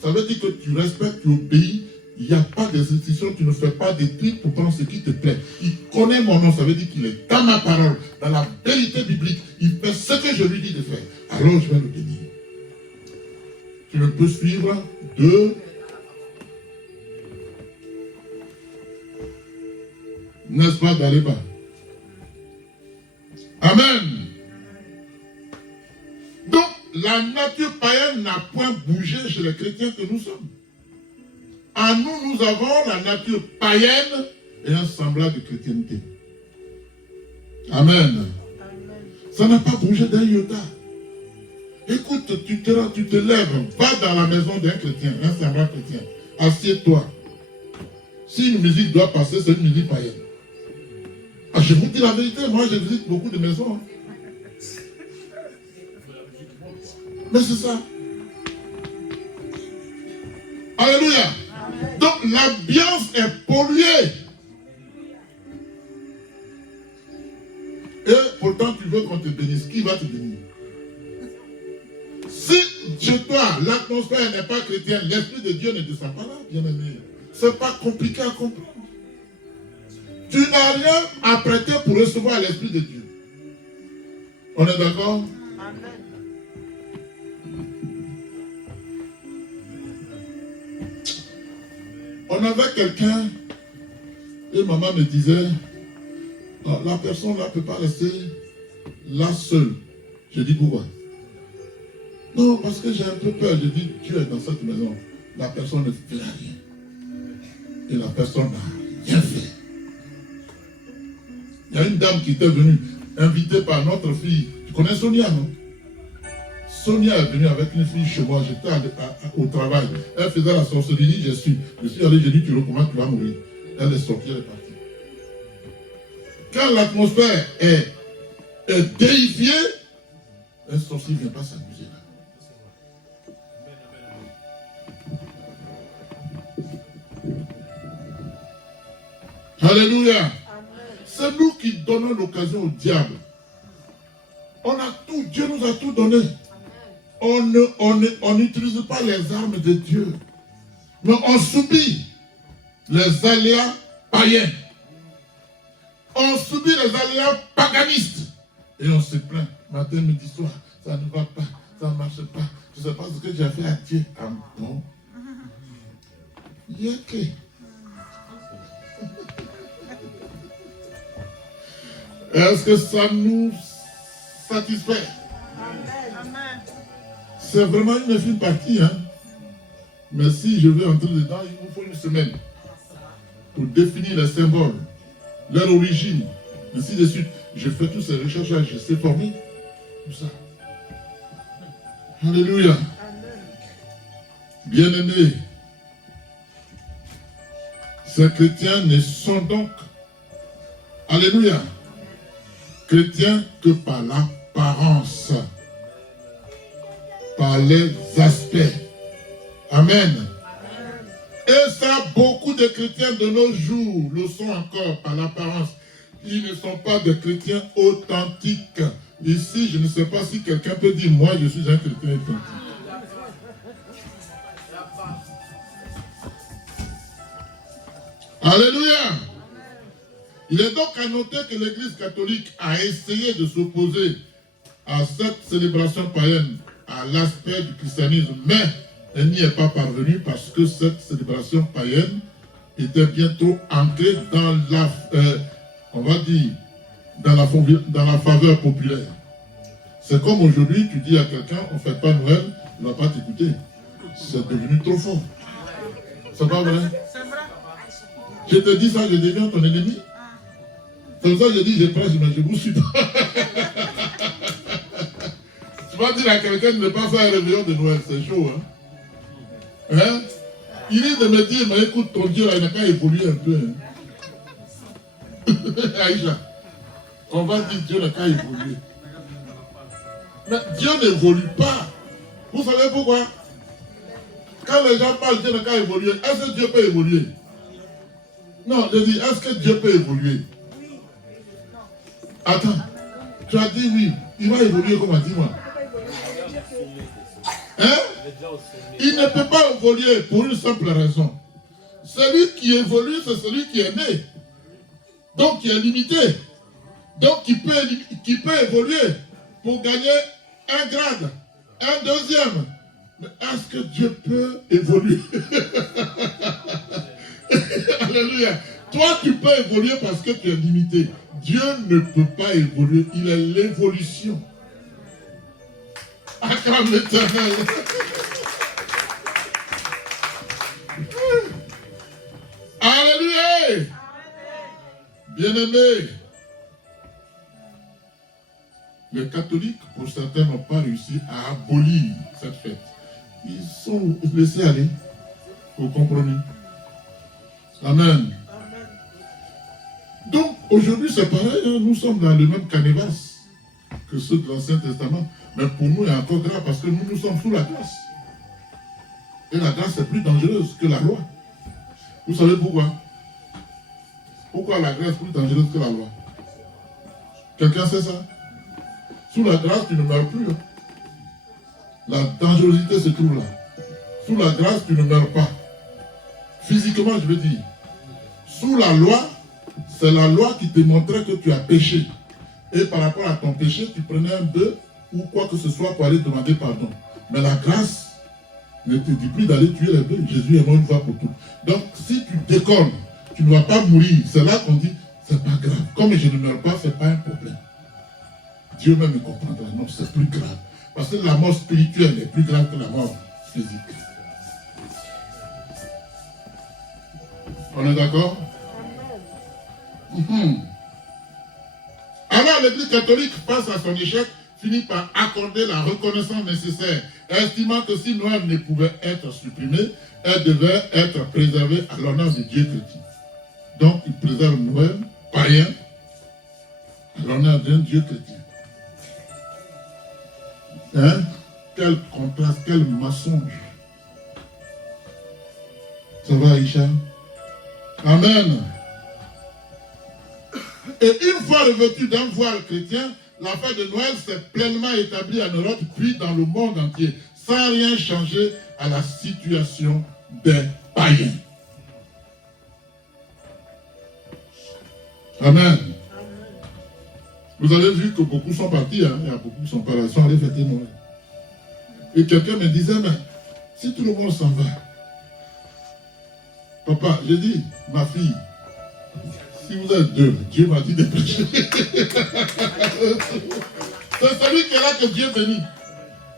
ça veut dire que tu respectes, tu obéis Il n'y a pas de restriction, tu ne fais pas des trucs pour prendre ce qui te plaît. Il connaît mon nom, ça veut dire qu'il est dans ma parole, dans la vérité biblique. Il fait ce que je lui dis de faire. Alors je vais le bénir. Tu ne peux suivre deux. N'est-ce pas, d'aller pas? Amen. Donc, la nature païenne n'a point bougé chez les chrétiens que nous sommes. En nous, nous avons la nature païenne et un semblable de chrétienté. Amen. Ça n'a pas bougé d'un iota. Écoute, tu te lèves, va dans la maison d'un chrétien, un semblable chrétien. Assieds-toi. Si une musique doit passer, c'est une musique païenne. Ah, je vous dis la vérité, moi je visite beaucoup de maisons. Mais c'est ça. Alléluia. Donc l'ambiance est polluée. Et pourtant tu veux qu'on te bénisse. Qui va te bénir? Si chez toi l'atmosphère n'est pas chrétienne, l'Esprit de Dieu ne descend pas là, bien aimé. C'est pas compliqué à comprendre. Tu n'as rien à prêter pour recevoir l'Esprit de Dieu. On est d'accord? Amen. On avait quelqu'un et maman me disait, oh, la personne là ne peut pas rester là seule. Je dis pourquoi? Non, parce que j'ai un peu peur. Je dis, Dieu est dans cette maison. La personne ne fait rien. Et la personne n'a rien fait. Il y a une dame qui était venue, invitée par notre fille. Tu connais Sonia, non? Sonia est venue avec une fille chez moi. J'étais au travail. Elle faisait la sorcellerie. Je suis allé, j'ai dit, tu recommandes, tu vas mourir. Elle est sortie, elle est partie. Quand l'atmosphère est déifiée, un sorcier ne vient pas s'amuser là. Alléluia. C'est nous qui donnons l'occasion au diable. On a tout, Dieu nous a tout donné. On n'utilise pas les armes de Dieu. Mais on subit les aléas païens. On subit les aléas paganistes. Et on se plaint. Matin, midi, soir, ça ne va pas, ça ne marche pas. Je ne sais pas ce que j'ai fait à Dieu. Ah bon? Yéké. Est-ce que ça nous satisfait? Amen. C'est vraiment une fine partie, hein? Mais si je veux entrer dedans, il vous faut une semaine pour définir les symboles, leur origine, ainsi de suite. Je fais toutes ces recherches, je sais former tout ça. Alléluia. Bien-aimés, ces chrétiens ne sont donc, alléluia, chrétiens que par l'apparence, par les aspects. Amen. Et ça, beaucoup de chrétiens de nos jours le sont encore par l'apparence. Ils ne sont pas des chrétiens authentiques. Ici, je ne sais pas si quelqu'un peut dire, moi, je suis un chrétien authentique. Alléluia. Il est donc à noter que l'Église catholique a essayé de s'opposer à cette célébration païenne, à l'aspect du christianisme, mais elle n'y est pas parvenue parce que cette célébration païenne était bien trop ancrée dans la, on va dire, dans la faveur populaire. C'est comme aujourd'hui, tu dis à quelqu'un, on ne fait pas Noël, il ne va pas t'écouter. C'est devenu trop fort. C'est pas vrai? Je te dis ça, je deviens ton ennemi. C'est pour ça que je dis, je prêche, mais je ne vous suis pas. Tu vas dire à quelqu'un de ne pas faire un réveillon de Noël, c'est chaud, hein? Hein? Il est de me dire, mais écoute, ton Dieu, là, il n'a qu'à évoluer un peu. Hein? Aïcha, on va dire, Dieu n'a qu'à évoluer. Mais Dieu n'évolue pas. Vous savez pourquoi? Quand les gens parlent, Dieu n'a qu'à évoluer. Est-ce que Dieu peut évoluer? Non, je dis, est-ce que Dieu peut évoluer? Attends, tu as dit oui, il va évoluer comment, dis-moi? Hein? Il ne peut pas évoluer pour une simple raison. Celui qui évolue, c'est celui qui est né. Donc, qui est limité. Donc, qui peut évoluer pour gagner un grade, un deuxième. Mais est-ce que Dieu peut évoluer? Alléluia. Toi, tu peux évoluer parce que tu es limité. Dieu ne peut pas évoluer. Il est l'évolution. Acclame l'Éternel. Alléluia. Bien-aimés, les catholiques, pour certains, n'ont pas réussi à abolir cette fête. Ils sont laissés aller au compromis. Amen. Donc, aujourd'hui, c'est pareil, hein, nous sommes dans le même canevas que ceux de l'Ancien Testament. Mais pour nous, il y a encore grave parce que nous sommes sous la grâce. Et la grâce est plus dangereuse que la loi. Vous savez pourquoi? Pourquoi la grâce est plus dangereuse que la loi? Quelqu'un sait ça? Sous la grâce, tu ne meurs plus. Hein. La dangerosité se trouve là. Sous la grâce, tu ne meurs pas. Physiquement, je veux dire. Sous la loi, c'est la loi qui te montrait que tu as péché. Et par rapport à ton péché, tu prenais un bœuf ou quoi que ce soit pour aller demander pardon. Mais la grâce ne te dit plus d'aller tuer les bœufs. Jésus est mort une fois pour toutes. Donc, si tu déconnes, tu ne vas pas mourir. C'est là qu'on dit, c'est pas grave. Comme je ne meurs pas, c'est pas un problème. Dieu même me comprendra. Non, c'est plus grave. Parce que la mort spirituelle est plus grave que la mort physique. On est d'accord? Alors l'Église catholique, face à son échec, finit par accorder la reconnaissance nécessaire, estimant que si Noël ne pouvait être supprimé, elle devait être préservée à l'honneur du Dieu chrétien. Donc il préserve Noël païen à l'honneur d'un Dieu chrétien. Hein? Quel contraste, quel mensonge. Ça va, Aïcha? Amen. Et une fois revêtu d'un voile chrétien, la fête de Noël s'est pleinement établie en Europe, puis dans le monde entier, sans rien changer à la situation des païens. Amen. Vous avez vu que beaucoup sont partis, hein? Il y a beaucoup qui sont partis, sont allés fêter Noël. Et quelqu'un me disait, mais si tout le monde s'en va, papa, j'ai dit, ma fille, si vous êtes deux, Dieu m'a dit de prêcher. C'est celui qui est là que Dieu bénit.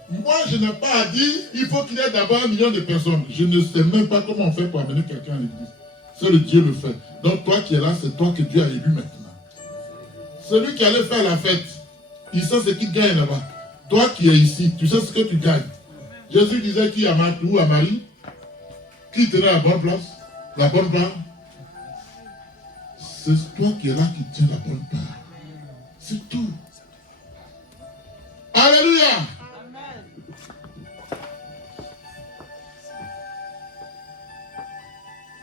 Moi, je n'ai pas à dire, il faut qu'il y ait d'abord 1 million de personnes. Je ne sais même pas comment on fait pour amener quelqu'un à l'église. Seul Dieu le fait. Donc toi qui es là, c'est toi que Dieu a élu maintenant. Celui qui allait faire la fête, il sait ce qu'il gagne là-bas. Toi qui es ici, tu sais ce que tu gagnes. Jésus disait qui à Marthe ou à Marie, qui tenait la bonne place, la bonne part. C'est toi qui es là qui tiens la bonne part. C'est tout. Alléluia. Amen.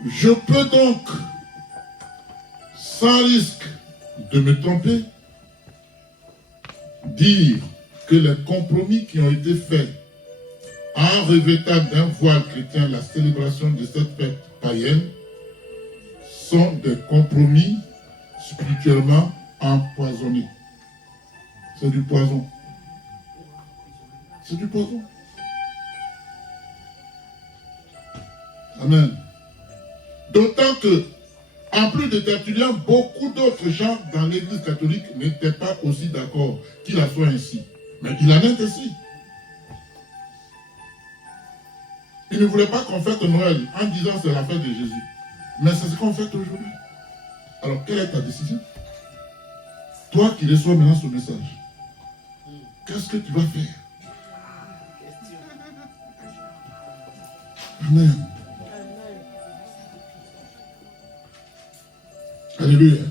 Je peux donc, sans risque de me tromper, dire que les compromis qui ont été faits en revêtant d'un voile chrétien la célébration de cette fête païenne sont des compromis spirituellement empoisonnés. C'est du poison. C'est du poison. Amen. D'autant que, en plus de Tertullien, beaucoup d'autres gens dans l'Église catholique n'étaient pas aussi d'accord qu'il en soit ainsi. Mais il en est ainsi. Il ne voulait pas qu'on fête Noël en disant c'est la fête de Jésus. Mais c'est ce qu'on fait aujourd'hui. Alors, quelle est ta décision? Toi qui reçois maintenant ce message, qu'est-ce que tu vas faire? Amen. Alléluia.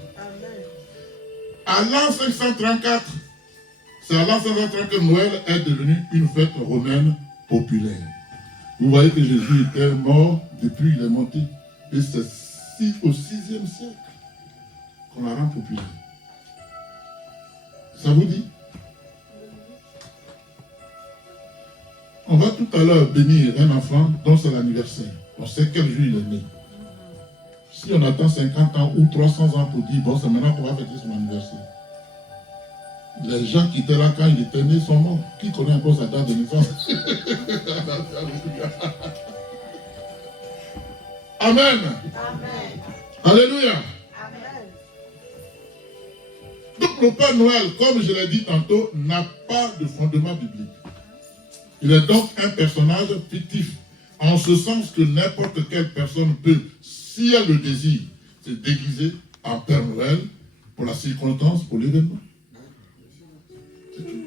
À l'an 534, c'est à l'an 534 que Noël est devenu une fête romaine populaire. Vous voyez que Jésus était mort depuis il est monté. Et c'est au 6e siècle qu'on la rend populaire. Ça vous dit? On va tout à l'heure bénir un enfant dont c'est l'anniversaire. On sait quel jour il est né. Si on attend 50 ans ou 300 ans pour dire, bon, c'est maintenant qu'on va fêter son anniversaire. Les gens qui étaient là quand il était né sont morts. Qui connaît encore sa date de naissance? Amen. Amen. Alléluia. Amen. Donc le Père Noël, comme je l'ai dit tantôt, n'a pas de fondement biblique. Il est donc un personnage fictif, en ce sens que n'importe quelle personne peut, si elle le désire, se déguiser en Père Noël pour la circonstance, pour l'événement.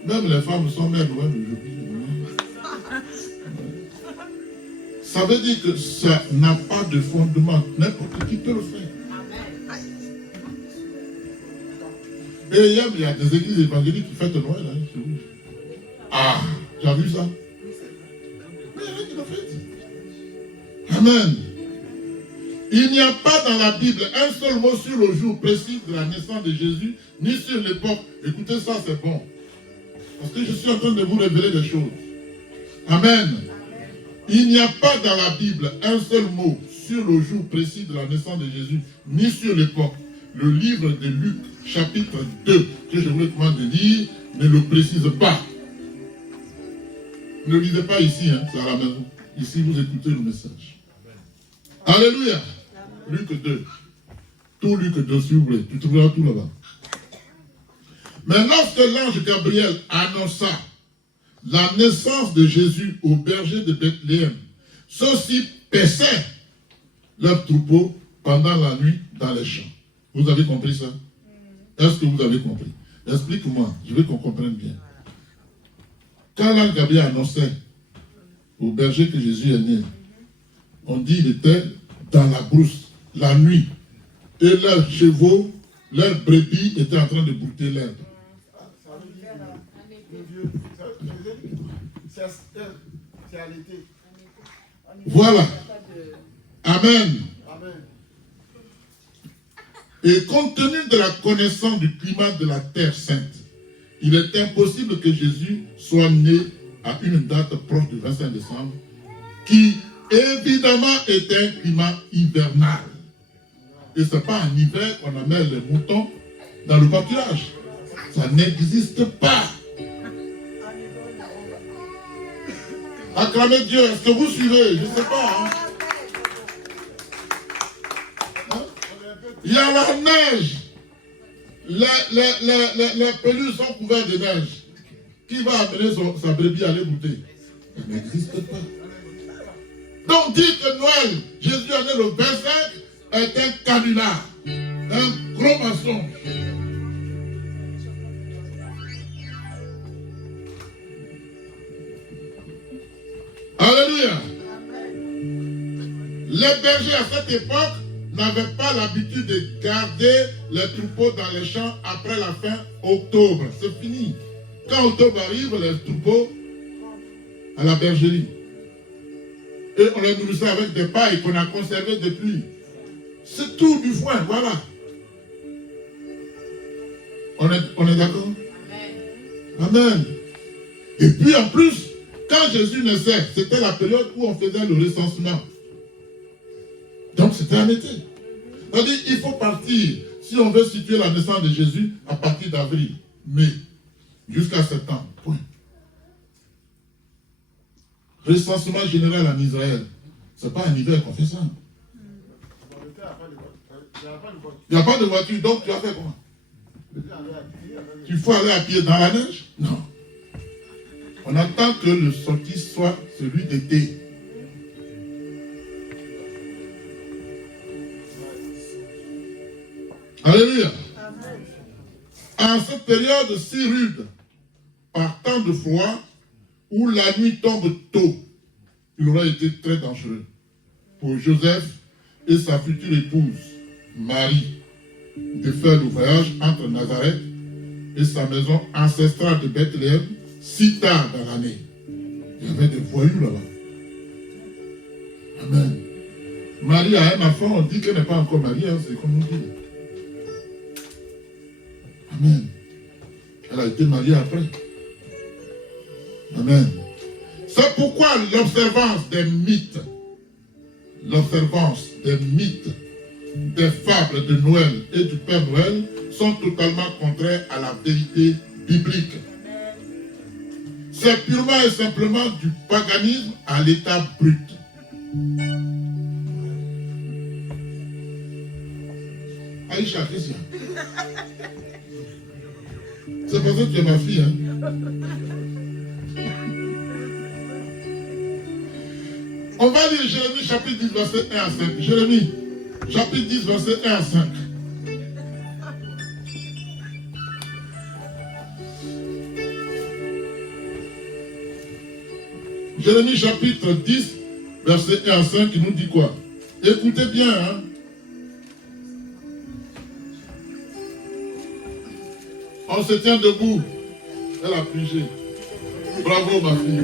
Même les femmes sont Mère Noël aujourd'hui. Ça veut dire que ça n'a pas de fondement. N'importe qui peut le faire. Et il y a des églises évangéliques qui fêtent Noël. Hein, chez vous. Ah, tu as vu ça? Mais il y en a qui le fêtent. Amen. Il n'y a pas dans la Bible un seul mot sur le jour précis de la naissance de Jésus, ni sur l'époque. Écoutez ça, c'est bon. Parce que je suis en train de vous révéler des choses. Amen. Il n'y a pas dans la Bible un seul mot sur le jour précis de la naissance de Jésus, ni sur l'époque. Le livre de Luc, chapitre 2, que je vous recommande de lire, ne le précise pas. Ne lisez pas ici, hein, c'est à la maison. Ici, vous écoutez le message. Alléluia. Luc 2. Tout Luc 2, s'il vous plaît. Tu trouveras tout là-bas. Mais lorsque l'ange Gabriel annonça la naissance de Jésus aux bergers de Bethléem, ceux-ci paissaient leurs troupeaux pendant la nuit dans les champs. Vous avez compris ça? Est-ce que vous avez compris? Explique-moi, je veux qu'on comprenne bien. Quand l'ange Gabriel annonçait aux bergers que Jésus est né, on dit qu'il était dans la brousse, la nuit, et leurs chevaux, leurs brebis étaient en train de brouter l'herbe. Voilà. Amen. Et compte tenu de la connaissance du climat de la Terre Sainte, il est impossible que Jésus soit né à une date proche du 25 décembre, qui évidemment est un climat hivernal. Et ce n'est pas en hiver qu'on amène les moutons dans le pâturage. Ça n'existe pas. Acclamez Dieu. Est-ce que vous suivez? Je ne sais pas. Hein? Il y a la neige. Les peluches sont couvertes de neige. Qui va amener sa brebis à aller goûter? Ça n'existe pas. Donc dire que Noël, Jésus est né le 25, est un canular. Un gros mensonge. Alléluia. Les bergers à cette époque n'avaient pas l'habitude de garder les troupeaux dans les champs après la fin octobre. C'est fini. Quand octobre arrive, les troupeaux à la bergerie. Et on les nourrissait avec des pailles qu'on a conservées depuis. C'est tout du foin, voilà. On est d'accord? Amen. Et puis en plus, quand Jésus naissait, c'était la période où on faisait le recensement. Donc c'était en été. C'est-à-dire qu'il faut partir, si on veut situer la naissance de Jésus, à partir d'avril, mai, jusqu'à septembre. Point. Recensement général en Israël. Ce n'est pas en hiver qu'on fait ça. Il n'y a pas de voiture, donc tu as fait comment? Il faut aller à pied dans la neige? Non. On attend que le sortie soit celui d'été. Alléluia. En cette période si rude, par temps de froid, où la nuit tombe tôt, il aurait été très dangereux pour Joseph et sa future épouse, Marie, de faire le voyage entre Nazareth et sa maison ancestrale de Bethléem, si tard dans l'année. Il y avait des voyous là-bas. Amen. Marie a un enfant, on dit qu'elle n'est pas encore mariée, hein, c'est comme on dit. Amen. Elle a été mariée après. Amen. C'est pourquoi l'observance des mythes des fables de Noël et du Père Noël sont totalement contraires à la vérité biblique. C'est purement et simplement du paganisme à l'état brut. Aïcha, qu'est-ce qu'il y a? C'est parce que tu es ma fille, hein? On va lire Jérémie chapitre 10, verset 1 à 5. Jérémie, chapitre 10, verset 1 à 5. Jérémie chapitre 10, verset 1 à 5, il nous dit quoi? Écoutez bien, hein? On se tient debout. Elle a pigé. Bravo, ma fille.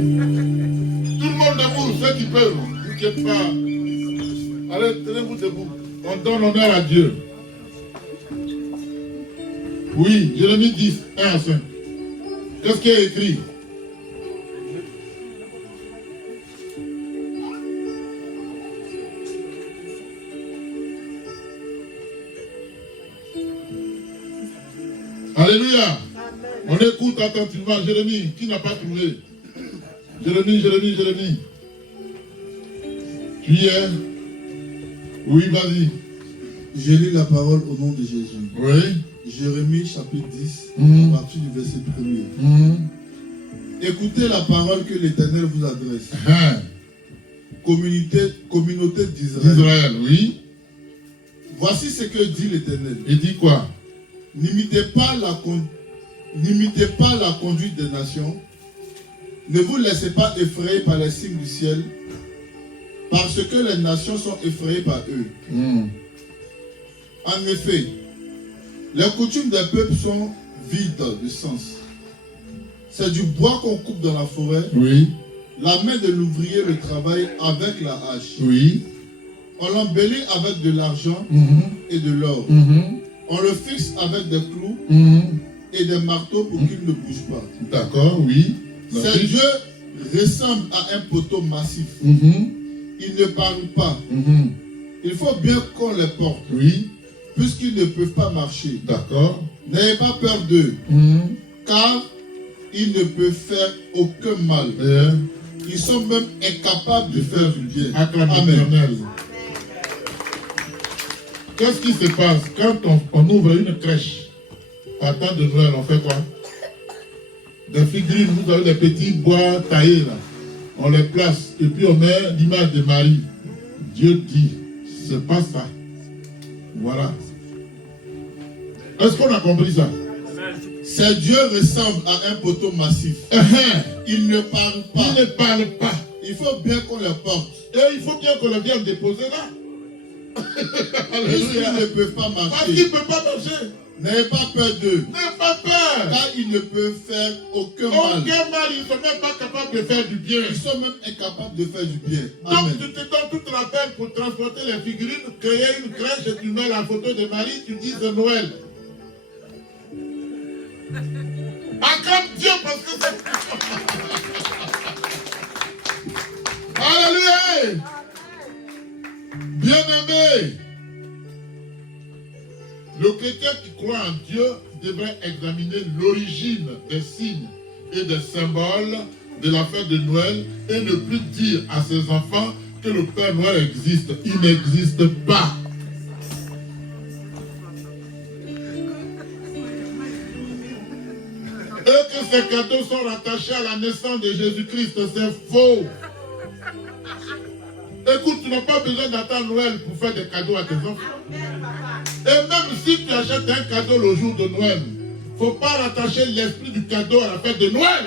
Tout le monde debout, ceux qui peuvent. Ne t'inquiète pas. Allez, tenez-vous debout. On donne honneur à Dieu. Oui, Jérémie 10, 1 à 5. Qu'est-ce qui est écrit? Alléluia. Amen. On écoute attentivement. Jérémie, qui n'a pas trouvé? Jérémie. Tu y es? Oui, vas-y. Je lis la parole au nom de Jésus. Oui. Jérémie chapitre 10, à partir du verset 1er. Écoutez la parole que l'Éternel vous adresse. Communauté d'Israël. Oui. Voici ce que dit l'Éternel. Il dit quoi? N'imitez pas la conduite des nations. Ne vous laissez pas effrayer par les signes du ciel, parce que les nations sont effrayées par eux. En effet, les coutumes des peuples sont vides de sens. C'est du bois qu'on coupe dans la forêt. Oui. La main de l'ouvrier le travaille avec la hache. Oui. On l'embellit avec de l'argent et de l'or. On le fixe avec des clous et des marteaux pour qu'il ne bouge pas. D'accord, oui. Ces dieux ressemblent à un poteau massif. Ils ne parlent pas. Il faut bien qu'on les porte. Oui. Puisqu'ils ne peuvent pas marcher. D'accord. N'ayez pas peur d'eux. Car ils ne peuvent faire aucun mal. Ils sont même incapables de faire du bien. Amen. Qu'est-ce qui se passe quand on ouvre une crèche à temps de Noël? On fait quoi? Des figurines, vous avez des petits bois taillés là. On les place et puis on met l'image de Marie. Dieu dit, c'est pas ça. Voilà. Est-ce qu'on a compris ça? Ces dieux ressemblent à un poteau massif. Ils ne parlent pas. Ils ne parlent pas. Il faut bien qu'on les porte. Et il faut bien qu'on les vienne déposer là. Puisqu'ils ne peuvent pas marcher. Parce qu'ils ne peuvent pas marcher. N'ayez pas peur d'eux. N'ayez pas peur. Car ils ne peuvent faire aucun mal. Aucun mal, ils ne sont même pas capables de faire du bien. Ils sont même incapables de faire du bien. Donc Amen. tu te donnes toute la peine pour transporter les figurines, créer une crèche et tu mets la photo de Marie, tu dis c'est Noël. Acclame Dieu parce que c'est... Alléluia. Bien-aimé, le chrétien qui croit en Dieu devrait examiner l'origine des signes et des symboles de la fête de Noël et ne plus dire à ses enfants que le Père Noël existe. Il n'existe pas. Et que ces cadeaux sont rattachés à la naissance de Jésus-Christ, c'est faux. Écoute, tu n'as pas besoin d'attendre Noël pour faire des cadeaux à tes enfants. Et même si tu achètes un cadeau le jour de Noël, il ne faut pas rattacher l'esprit du cadeau à la fête de Noël.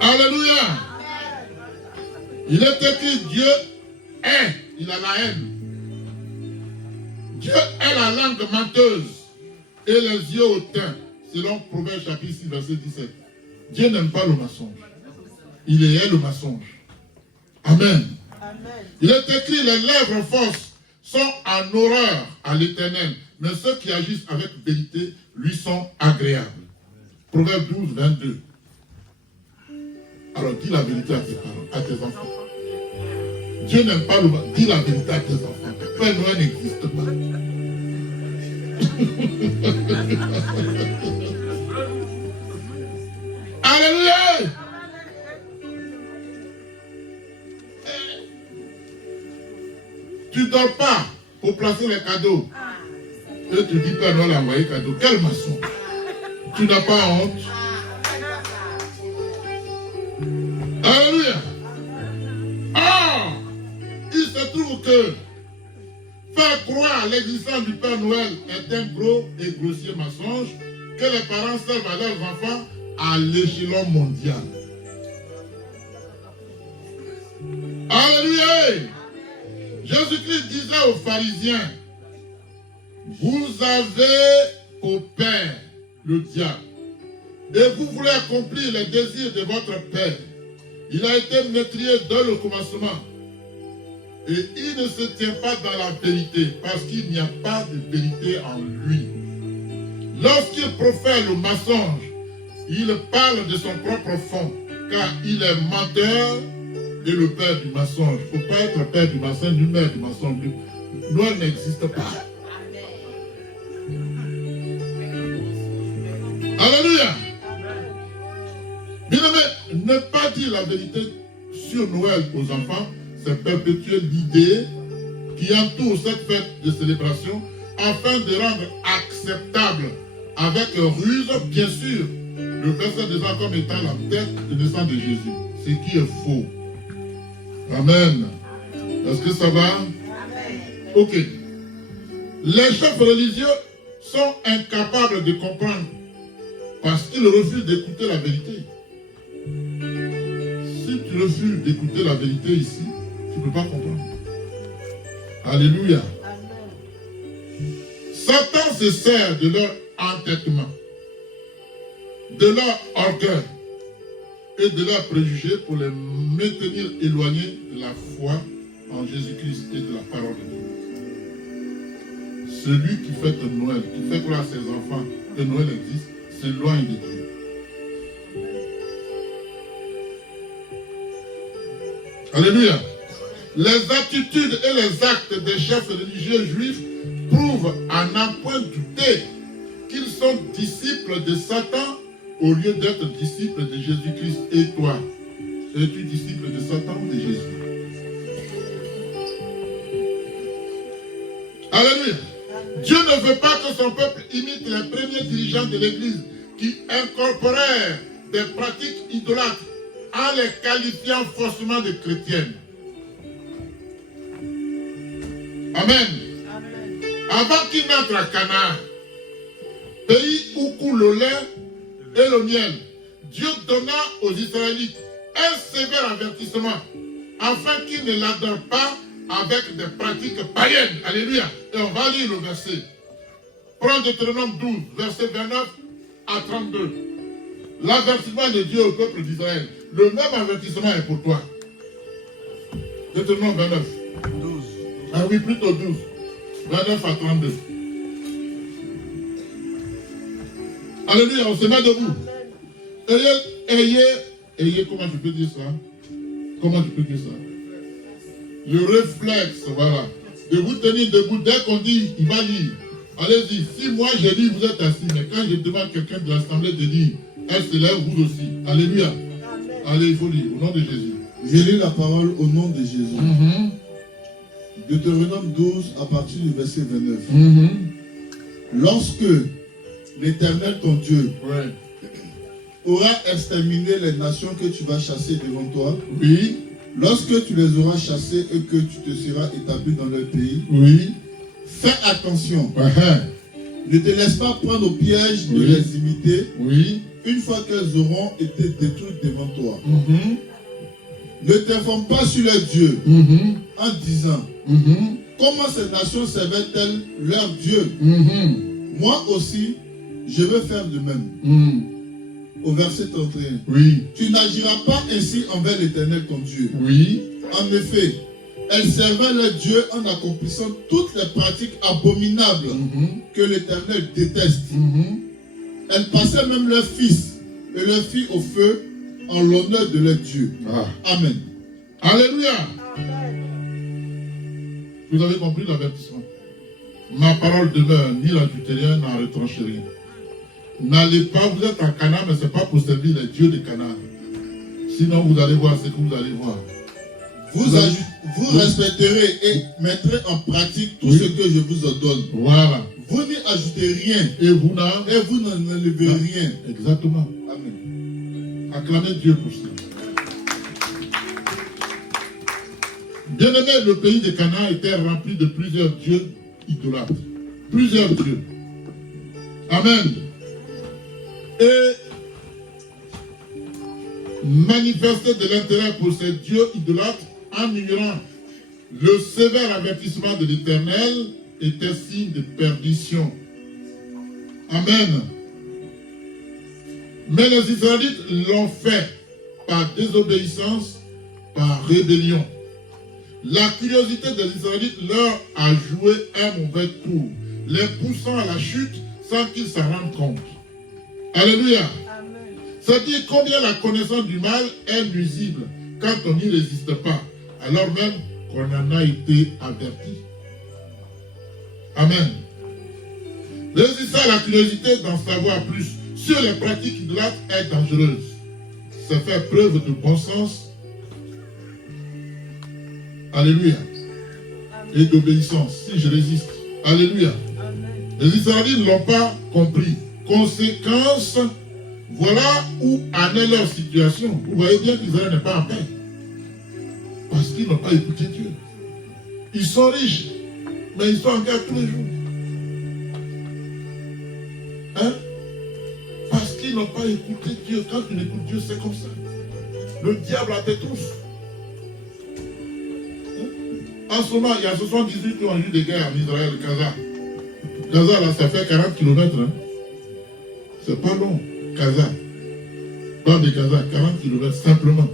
Alléluia. Il est écrit, Dieu est, il a la haine. Dieu est la langue menteuse et les yeux hautains, selon Proverbe chapitre 6, verset 17. Dieu n'aime pas le mensonge. Il est le mensonge. Amen. Amen. Il est écrit, les lèvres fausses sont en horreur à l'Éternel, mais ceux qui agissent avec vérité lui sont agréables. Proverbe 12, 22. Alors dis la vérité à tes parents, à tes enfants. Dieu n'aime pas le mal. Dis la vérité à tes enfants. Père Noël n'existe pas. Alléluia! Tu ne dors pas pour placer les cadeaux. Et tu dis Père Noël a envoyé cadeau. Quel maçon? Tu n'as pas honte? Alléluia! Ah! Il se trouve que faire croire à l'existence du Père Noël est un gros et grossier mensonge que les parents servent à leurs enfants à l'échelon mondial. Alléluia! Jésus-Christ disait aux pharisiens, vous avez au père le diable et vous voulez accomplir les désirs de votre père. Il a été meurtrier dès le commencement et il ne se tient pas dans la vérité parce qu'il n'y a pas de vérité en lui. Lorsqu'il profère le mensonge, il parle de son propre fond car il est menteur et le père du mensonge. Il ne faut pas être père du mensonge, du mère du mensonge. Noël n'existe pas. Alléluia. Bien aimé, ne pas dire la vérité sur Noël aux enfants, c'est perpétuer l'idée qui entoure cette fête de célébration afin de rendre acceptable avec ruse, bien sûr, le verset des ans comme étant la tête de naissance de Jésus. Ce qui est faux. Amen. Est-ce que ça va? Ok. Les chefs religieux sont incapables de comprendre parce qu'ils refusent d'écouter la vérité. Si tu refuses d'écouter la vérité ici, tu ne peux pas comprendre. Alléluia. Satan se sert de leur entêtement, de leur orgueil et de leurs préjugés pour les maintenir éloignés de la foi en Jésus-Christ et de la parole de Dieu. Celui qui fête Noël, qui fait croire à ses enfants que Noël existe, s'éloigne de Dieu. Alléluia. Les attitudes et les actes des chefs religieux juifs prouvent à n'en point douter qu'ils sont disciples de Satan au lieu d'être disciples de Jésus-Christ. Et toi, es-tu disciple de Satan ou de Jésus? Alléluia. Dieu ne veut pas que son peuple imite les premiers dirigeants de l'Église qui incorporèrent des pratiques idolâtres en les qualifiant faussement de chrétiennes. Amen. Avant qu'ils n'entrent à Canaan, pays où coule le lait et le miel, Dieu donna aux Israélites un sévère avertissement afin qu'ils ne l'adorent pas avec des pratiques païennes. Alléluia. Et on va lire le verset. Prends Deutéronome 12, verset 29 à 32. L'avertissement de Dieu au peuple d'Israël. Le même avertissement est pour toi. Deutéronome 29. 12. Ah oui, plutôt 12. 29 à 32. Alléluia, on se met debout. Ayez, comment je peux dire ça? Comment je peux dire ça? Le réflexe, voilà. De vous tenir debout, dès qu'on dit, il va lire. Allez-y, si moi je dis, vous êtes assis, mais quand je demande quelqu'un de l'assemblée de dire, elle se lève, vous aussi. Alléluia. Allez, il faut lire, au nom de Jésus. Je lis la parole au nom de Jésus. Deutéronome 12, à partir du verset 29. Lorsque l'Éternel, ton Dieu, aura exterminé les nations que tu vas chasser devant toi, oui. Lorsque tu les auras chassés et que tu te seras établi dans leur pays, oui. Fais attention. Ne te laisse pas prendre au piège de les imiter. Oui. Une fois qu'elles auront été détruites devant toi. Ne t'informe pas sur leur Dieu en disant comment ces nations servaient-elles leur Dieu. Moi aussi, je veux faire de même. Au verset 31. Oui. Tu n'agiras pas ainsi envers l'Éternel ton Dieu. Oui. En effet, elles servaient leur Dieu en accomplissant toutes les pratiques abominables que l'Éternel déteste. Elles passaient même leurs fils et leurs filles au feu en l'honneur de leur Dieu. Ah. Amen. Alléluia. Vous avez compris l'avertissement. Ma parole demeure, ni l'adultérien n'en retranche rien. N'allez pas, vous êtes à Canaan, mais ce n'est pas pour servir les dieux de Canaan. Sinon, vous allez voir ce que vous allez voir. Vous respecterez et mettrez en pratique tout ce que je vous ordonne. Voilà. Vous n'y ajoutez rien. Et vous n'enlevez rien. Exactement. Amen. Acclamez Dieu pour ça. Bien-aimé, le pays de Canaan était rempli de plusieurs dieux idolâtres. Plusieurs dieux. Amen. Et manifester de l'intérêt pour ces dieux idolâtres en ignorant le sévère avertissement de l'Éternel était signe de perdition. Amen. Mais les Israélites l'ont fait par désobéissance, par rébellion. La curiosité des Israélites leur a joué un mauvais tour, les poussant à la chute sans qu'ils s'en rendent compte. Alléluia. C'est dire combien la connaissance du mal est nuisible quand on n'y résiste pas, alors même qu'on en a été averti. Amen. Résister à la curiosité d'en savoir plus sur les pratiques idolâtres est dangereuse. C'est faire preuve de bon sens. Alléluia. Et d'obéissance. Si je résiste. Alléluia. Les Israélites ne l'ont pas compris. Conséquence, voilà où en est leur situation. Vous voyez bien qu'Israël n'est pas en paix. Parce qu'ils n'ont pas écouté Dieu. Ils sont riches, mais ils sont en guerre tous les jours. Hein? Parce qu'ils n'ont pas écouté Dieu. Quand tu n'écoutes Dieu, c'est comme ça. Le diable a tes trousses. En ce moment, il y a 78 qui ont eu des guerres en Israël, Gaza. Gaza, là, ça fait 40 km. Hein? C'est pas long. Gaza. Dans des Gaza, 40 km simplement.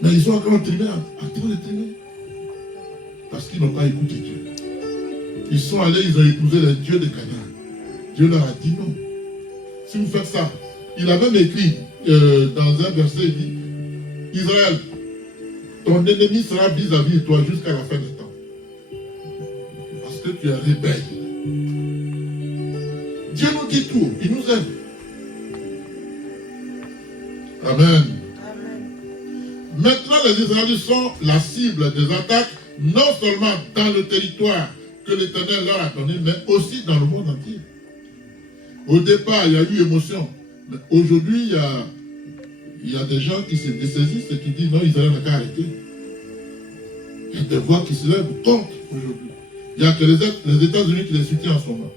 Mais ils sont encore en train de traîner. Parce qu'ils n'ont pas écouté Dieu. Ils sont allés, ils ont épousé les dieux de Canaan. Dieu leur a dit non. Si vous faites ça, il a même écrit dans un verset, il dit, Israël, ton ennemi sera vis-à-vis de toi jusqu'à la fin du temps. Parce que tu es rebelle. Dieu nous dit tout, il nous aime. Amen. Maintenant, les Israélites sont la cible des attaques, non seulement dans le territoire que l'Éternel leur a donné, mais aussi dans le monde entier. Au départ, il y a eu émotion. Mais aujourd'hui, il y a des gens qui se dessaisissent et qui disent non, Israël n'a qu'à arrêter. Il y a des voix qui se lèvent contre aujourd'hui. Il n'y a que les États-Unis qui les soutiennent en ce moment.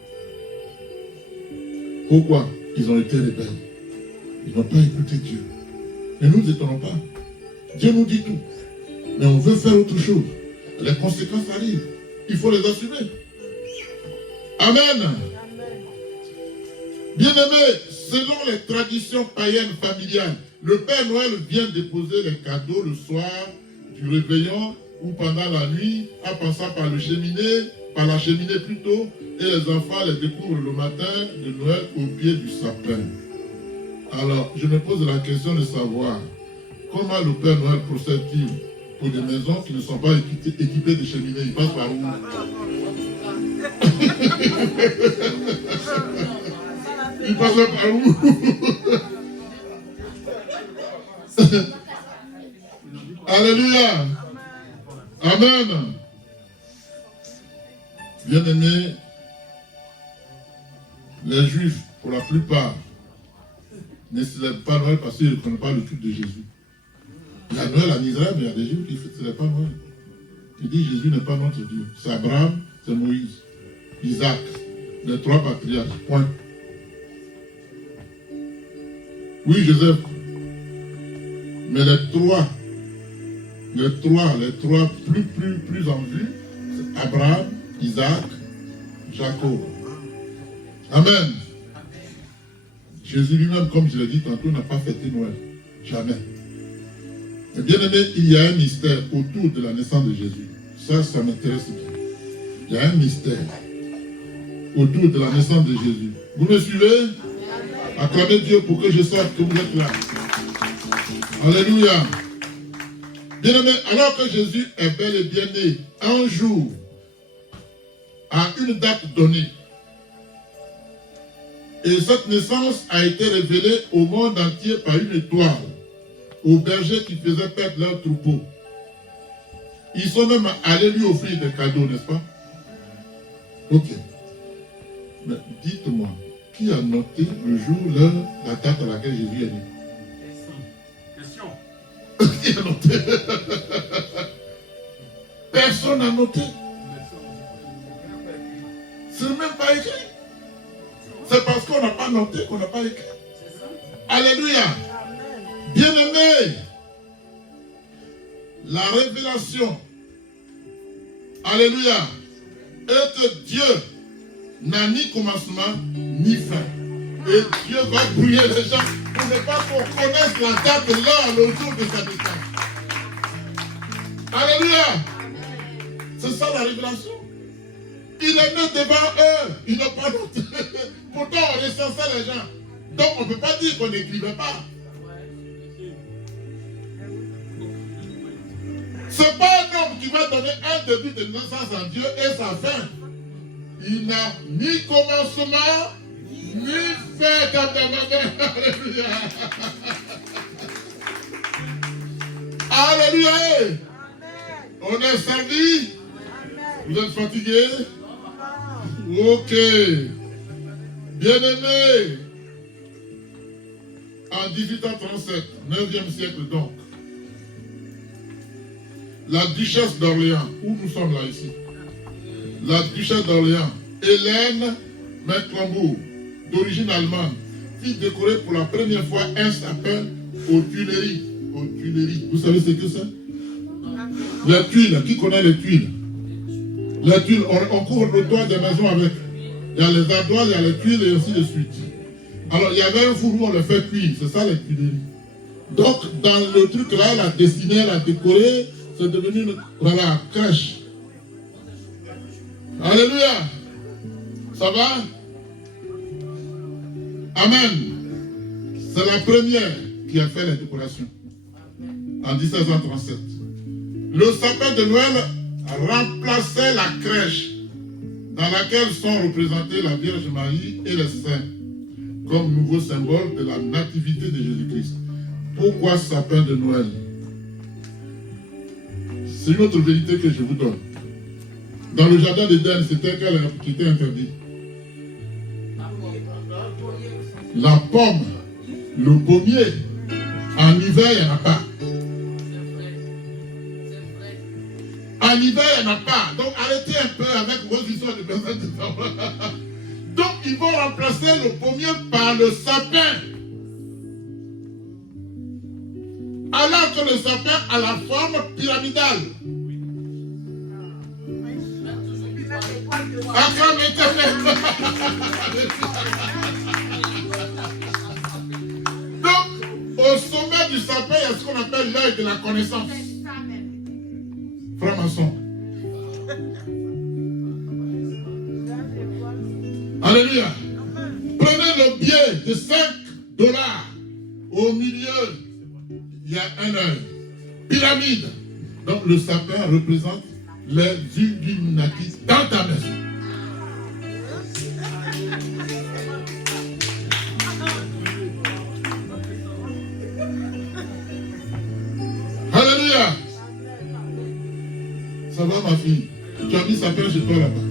Pourquoi? Ils ont été rebelles. Ils n'ont pas écouté Dieu. Et nous n'étonnons pas. Dieu nous dit tout. Mais on veut faire autre chose. Les conséquences arrivent. Il faut les assumer. Amen. Bien-aimés, selon les traditions païennes familiales, le Père Noël vient déposer les cadeaux le soir du réveillon ou pendant la nuit, en passant par la cheminée plutôt, et les enfants les découvrent le matin de Noël au pied du sapin. Alors, je me pose la question de savoir comment le Père Noël procède-t-il pour des maisons qui ne sont pas équipées de cheminées? Il passe par où? Il passe par où? Alléluia. Amen. Bien-aimés, les Juifs, pour la plupart, ne célèbrent pas Noël parce qu'ils ne connaissent pas le culte de Jésus. Il y a Noël en Israël, mais il y a des Juifs qui ne célèbrent pas Noël. Ils disent Jésus n'est pas notre Dieu. C'est Abraham, c'est Moïse, Isaac, les trois patriarches. Point. Oui, Joseph. Mais les trois plus en vue, c'est Abraham, Isaac, Jacob. Amen. Jésus lui-même, comme je l'ai dit tantôt, n'a pas fêté Noël. Jamais. Et bien aimé, il y a un mystère autour de la naissance de Jésus. Ça m'intéresse bien. Il y a un mystère autour de la naissance de Jésus. Vous me suivez? Acclamez Dieu pour que je sache que vous êtes là. Alléluia. Bien-aimé, alors que Jésus est bel et bien né, un jour, à une date donnée, et cette naissance a été révélée au monde entier par une étoile, aux bergers qui faisaient perdre leur troupeau. Ils sont même allés lui offrir des cadeaux, n'est-ce pas? Ok. Mais dites-moi, qui a noté le jour, l'heure, la date à laquelle Jésus est né? Qui a noté? Personne n'a noté. C'est même pas écrit. C'est parce qu'on n'a pas noté qu'on n'a pas écrit. Alléluia. Bien-aimé, la révélation, alléluia, est que Dieu n'a ni commencement ni fin. Et Dieu va brûler les gens pour ne pas qu'on connaisse la date, l'heure, le jour de sa naissance. Alléluia. C'est ça la révélation. Il est né devant eux. Il n'a pas noté. Pourtant, on recensait les gens. Donc, on ne peut pas dire qu'on n'écrivait pas. Ce n'est pas un homme qui va donner un début de naissance en Dieu et sa fin. Il n'a ni commencement, ni fin comme Alléluia. Alléluia. On est servi. Vous êtes fatigué? Ok. Bien-aimé. En 1837, 9e siècle donc, la duchesse d'Orléans, où nous sommes là ici, la duchesse d'Orléans, Hélène Mecklembourg, d'origine allemande, fit décorer pour la première fois un sapin aux Tuileries. Aux Tuileries. Vous savez ce que c'est? Les tuiles. Qui connaît les tuiles? Les tuiles, on couvre le toit des maisons avec. Il y a les ardoises, il y a les tuiles et ainsi de suite. Alors, il y avait un four où on le fait cuire. C'est ça les Tuileries. Donc, dans le truc là, elle a dessiné, elle a décoré. C'est devenu une crèche. Alléluia. Ça va? Amen. C'est la première qui a fait les décorations. En 1737. Le sapin de Noël remplaçait la crèche dans laquelle sont représentés la Vierge Marie et les saints comme nouveau symbole de la nativité de Jésus-Christ. Pourquoi sapin de Noël? C'est une autre vérité que je vous donne. Dans le jardin d'Éden, c'était quel qui était interdit? La pomme, le pommier. En hiver, il n'y en a pas. En hiver, il n'y en a pas. Donc, arrêtez un peu avec vos histoires de personnes de savoir. Donc, ils vont remplacer le pommier par le sapin. Alors que le sapin a la forme pyramidale. Acclame l'Éternel. Donc, au sommet du sapin, il y a ce qu'on appelle l'œil de la connaissance. Franc-maçon. Alléluia. Prenez le billet de $5. Au milieu, il y a un œil. Pyramide. Donc le sapin représente les Illuminati dans ta maison. Alléluia. Ça va ma fille? Tu as mis sapin chez toi là-bas.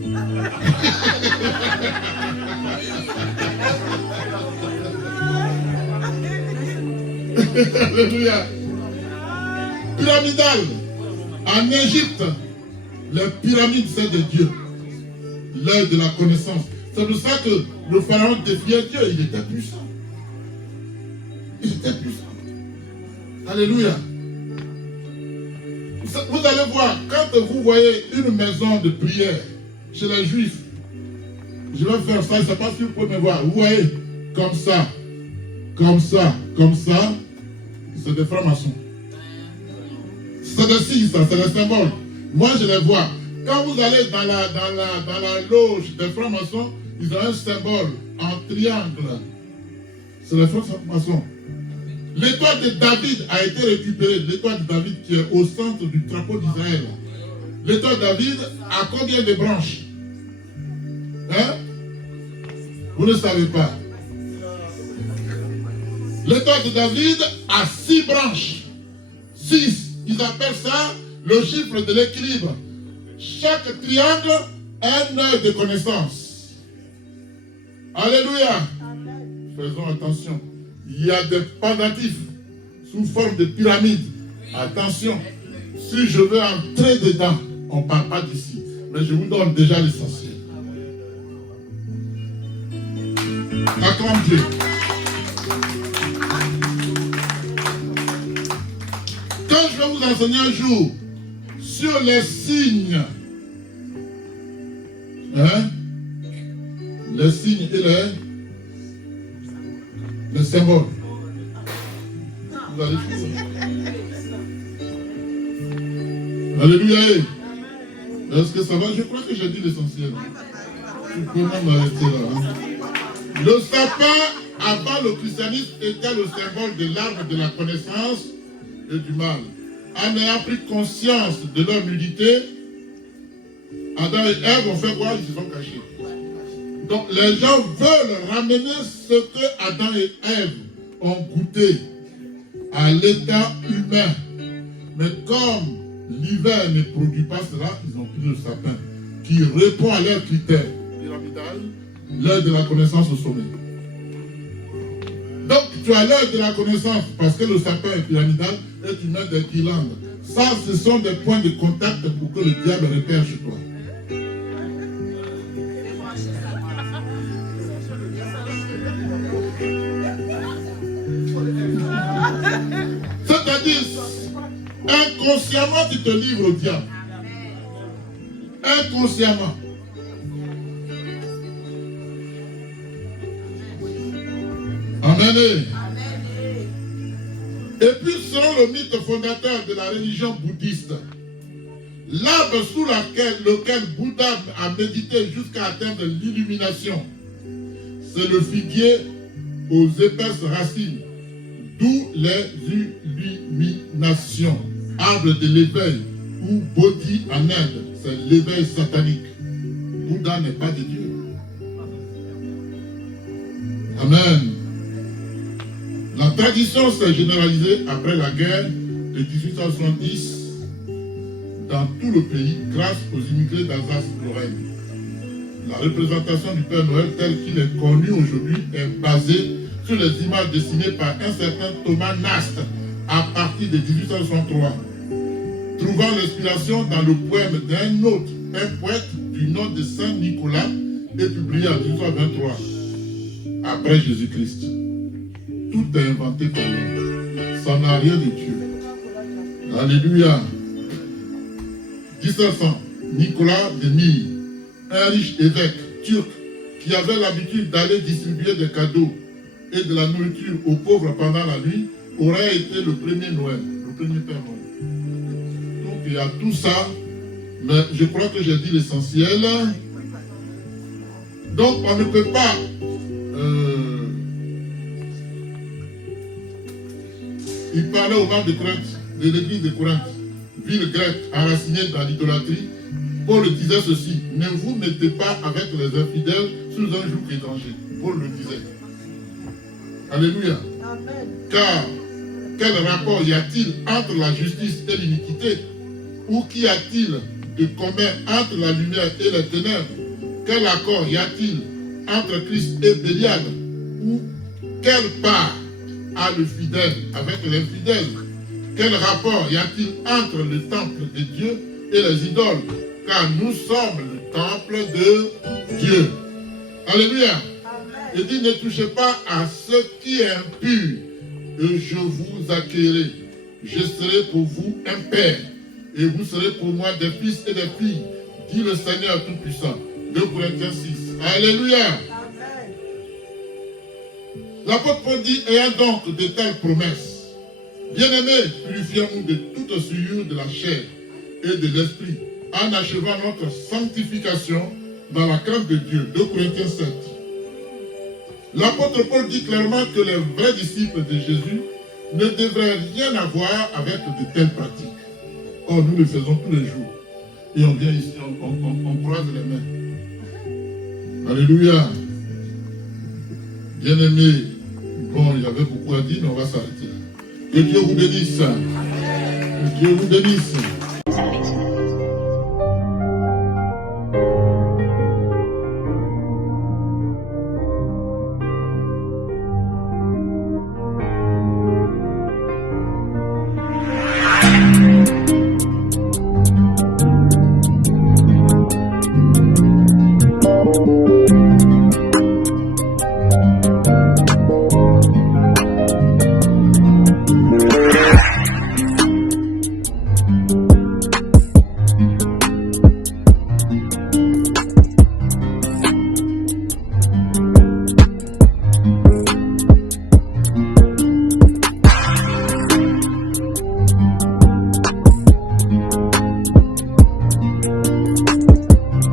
Alléluia. Pyramidal. En Égypte, les pyramides, c'est de Dieu. L'œil de la connaissance. C'est pour ça que le pharaon défiait Dieu. Il était puissant. Il était puissant. Alléluia. Vous allez voir, quand vous voyez une maison de prière chez les Juifs, je vais faire ça, je ne sais pas si vous pouvez me voir. Vous voyez, comme ça, comme ça, comme ça, c'est des francs-maçons. C'est des signes, ça, c'est des symboles. Moi, je les vois. Quand vous allez dans la loge des francs-maçons, ils ont un symbole en triangle. C'est les francs-maçons. L'étoile de David a été récupérée. L'étoile de David qui est au centre du drapeau d'Israël. L'étoile de David a combien de branches? Hein? Vous ne savez pas. L'étoile de David a 6 branches. 6. Ils appellent ça le chiffre de l'équilibre. Chaque triangle a un œil de connaissance. Alléluia. Faisons attention. Il y a des pendentifs sous forme de pyramide. Attention. Si je veux entrer dedans, on ne parle pas d'ici. Mais je vous donne déjà l'essentiel. Acclame Dieu. Quand je vais vous enseigner un jour sur les signes, hein, les signes et les symboles, vous allez voir. Alléluia. Est-ce que ça va? Je crois que j'ai dit l'essentiel. Je peux même m'arrêter là. Hein. Le sapin, avant le christianisme, était le symbole de l'arbre de la connaissance et du mal. En ayant pris conscience de leur nudité, Adam et Ève ont fait quoi? Ils se sont cachés. Donc les gens veulent ramener ce que Adam et Ève ont goûté à l'état humain. Mais comme l'hiver ne produit pas cela, ils ont pris le sapin qui répond à leurs critères pyramidal, l'heure de la connaissance au sommet. Donc tu as l'heure de la connaissance parce que le sapin est pyramidal et tu mets des guirlandes. Ça, ce sont des points de contact pour que le diable repère chez toi. C'est-à-dire, inconsciemment, tu te livres au diable. Inconsciemment. Amen. Et puis, selon le mythe fondateur de la religion bouddhiste, l'arbre sous lequel Bouddha a médité jusqu'à atteindre l'illumination, c'est le figuier aux épaisses racines, d'où les illuminations. Arbre de l'éveil, ou Bodhi en Inde, c'est l'éveil satanique. Bouddha n'est pas de Dieu. Amen. La tradition s'est généralisée après la guerre de 1870 dans tout le pays grâce aux immigrés d'Alsace-Lorraine. La représentation du Père Noël tel qu'il est connu aujourd'hui est basée sur les images dessinées par un certain Thomas Nast à partir de 1863, trouvant l'inspiration dans le poème d'un autre, un poète du nom de Saint Nicolas et publié en 1823 après Jésus-Christ. Tout est inventé par l'homme. Ça n'a rien de Dieu. Alléluia. 1700, Nicolas de Mille, un riche évêque turc qui avait l'habitude d'aller distribuer des cadeaux et de la nourriture aux pauvres pendant la nuit, aurait été le premier Noël, le premier Père Noël. Donc il y a tout ça, mais je crois que j'ai dit l'essentiel. Donc on ne peut pas il parlait au mal de Corinthe, de l'église de Corinthe, ville grecque enracinée dans l'idolâtrie. Paul disait ceci: ne vous mettez pas avec les infidèles sous un joug étranger. Paul le disait. Alléluia. Amen. Car quel rapport y a-t-il entre la justice et l'iniquité? Ou qu'y a-t-il de commun entre la lumière et les ténèbres? Quel accord y a-t-il entre Christ et Bélial? Ou quelle part a le fidèle avec l'infidèle? Quel rapport y a-t-il entre le temple de Dieu et les idoles? Car nous sommes le temple de Dieu. Alléluia. Il dit: ne touchez pas à ce qui est impur, et je vous accueillerai. Je serai pour vous un père, et vous serez pour moi des fils et des filles, dit le Seigneur Tout-Puissant. 2 Corinthiens 6. Alléluia. L'apôtre Paul dit: ayant donc de telles promesses, bien-aimés, purifions-nous de toute souillure de la chair et de l'esprit, en achevant notre sanctification dans la crainte de Dieu. 2 Corinthiens 7. L'apôtre Paul dit clairement que les vrais disciples de Jésus ne devrait rien avoir avec de telles pratiques. Or, nous le faisons tous les jours. Et on vient ici, on croise les mains. Alléluia. Bien-aimés, bon, il y avait beaucoup à dire, mais on va s'arrêter. Que Dieu vous bénisse. Que Dieu vous bénisse.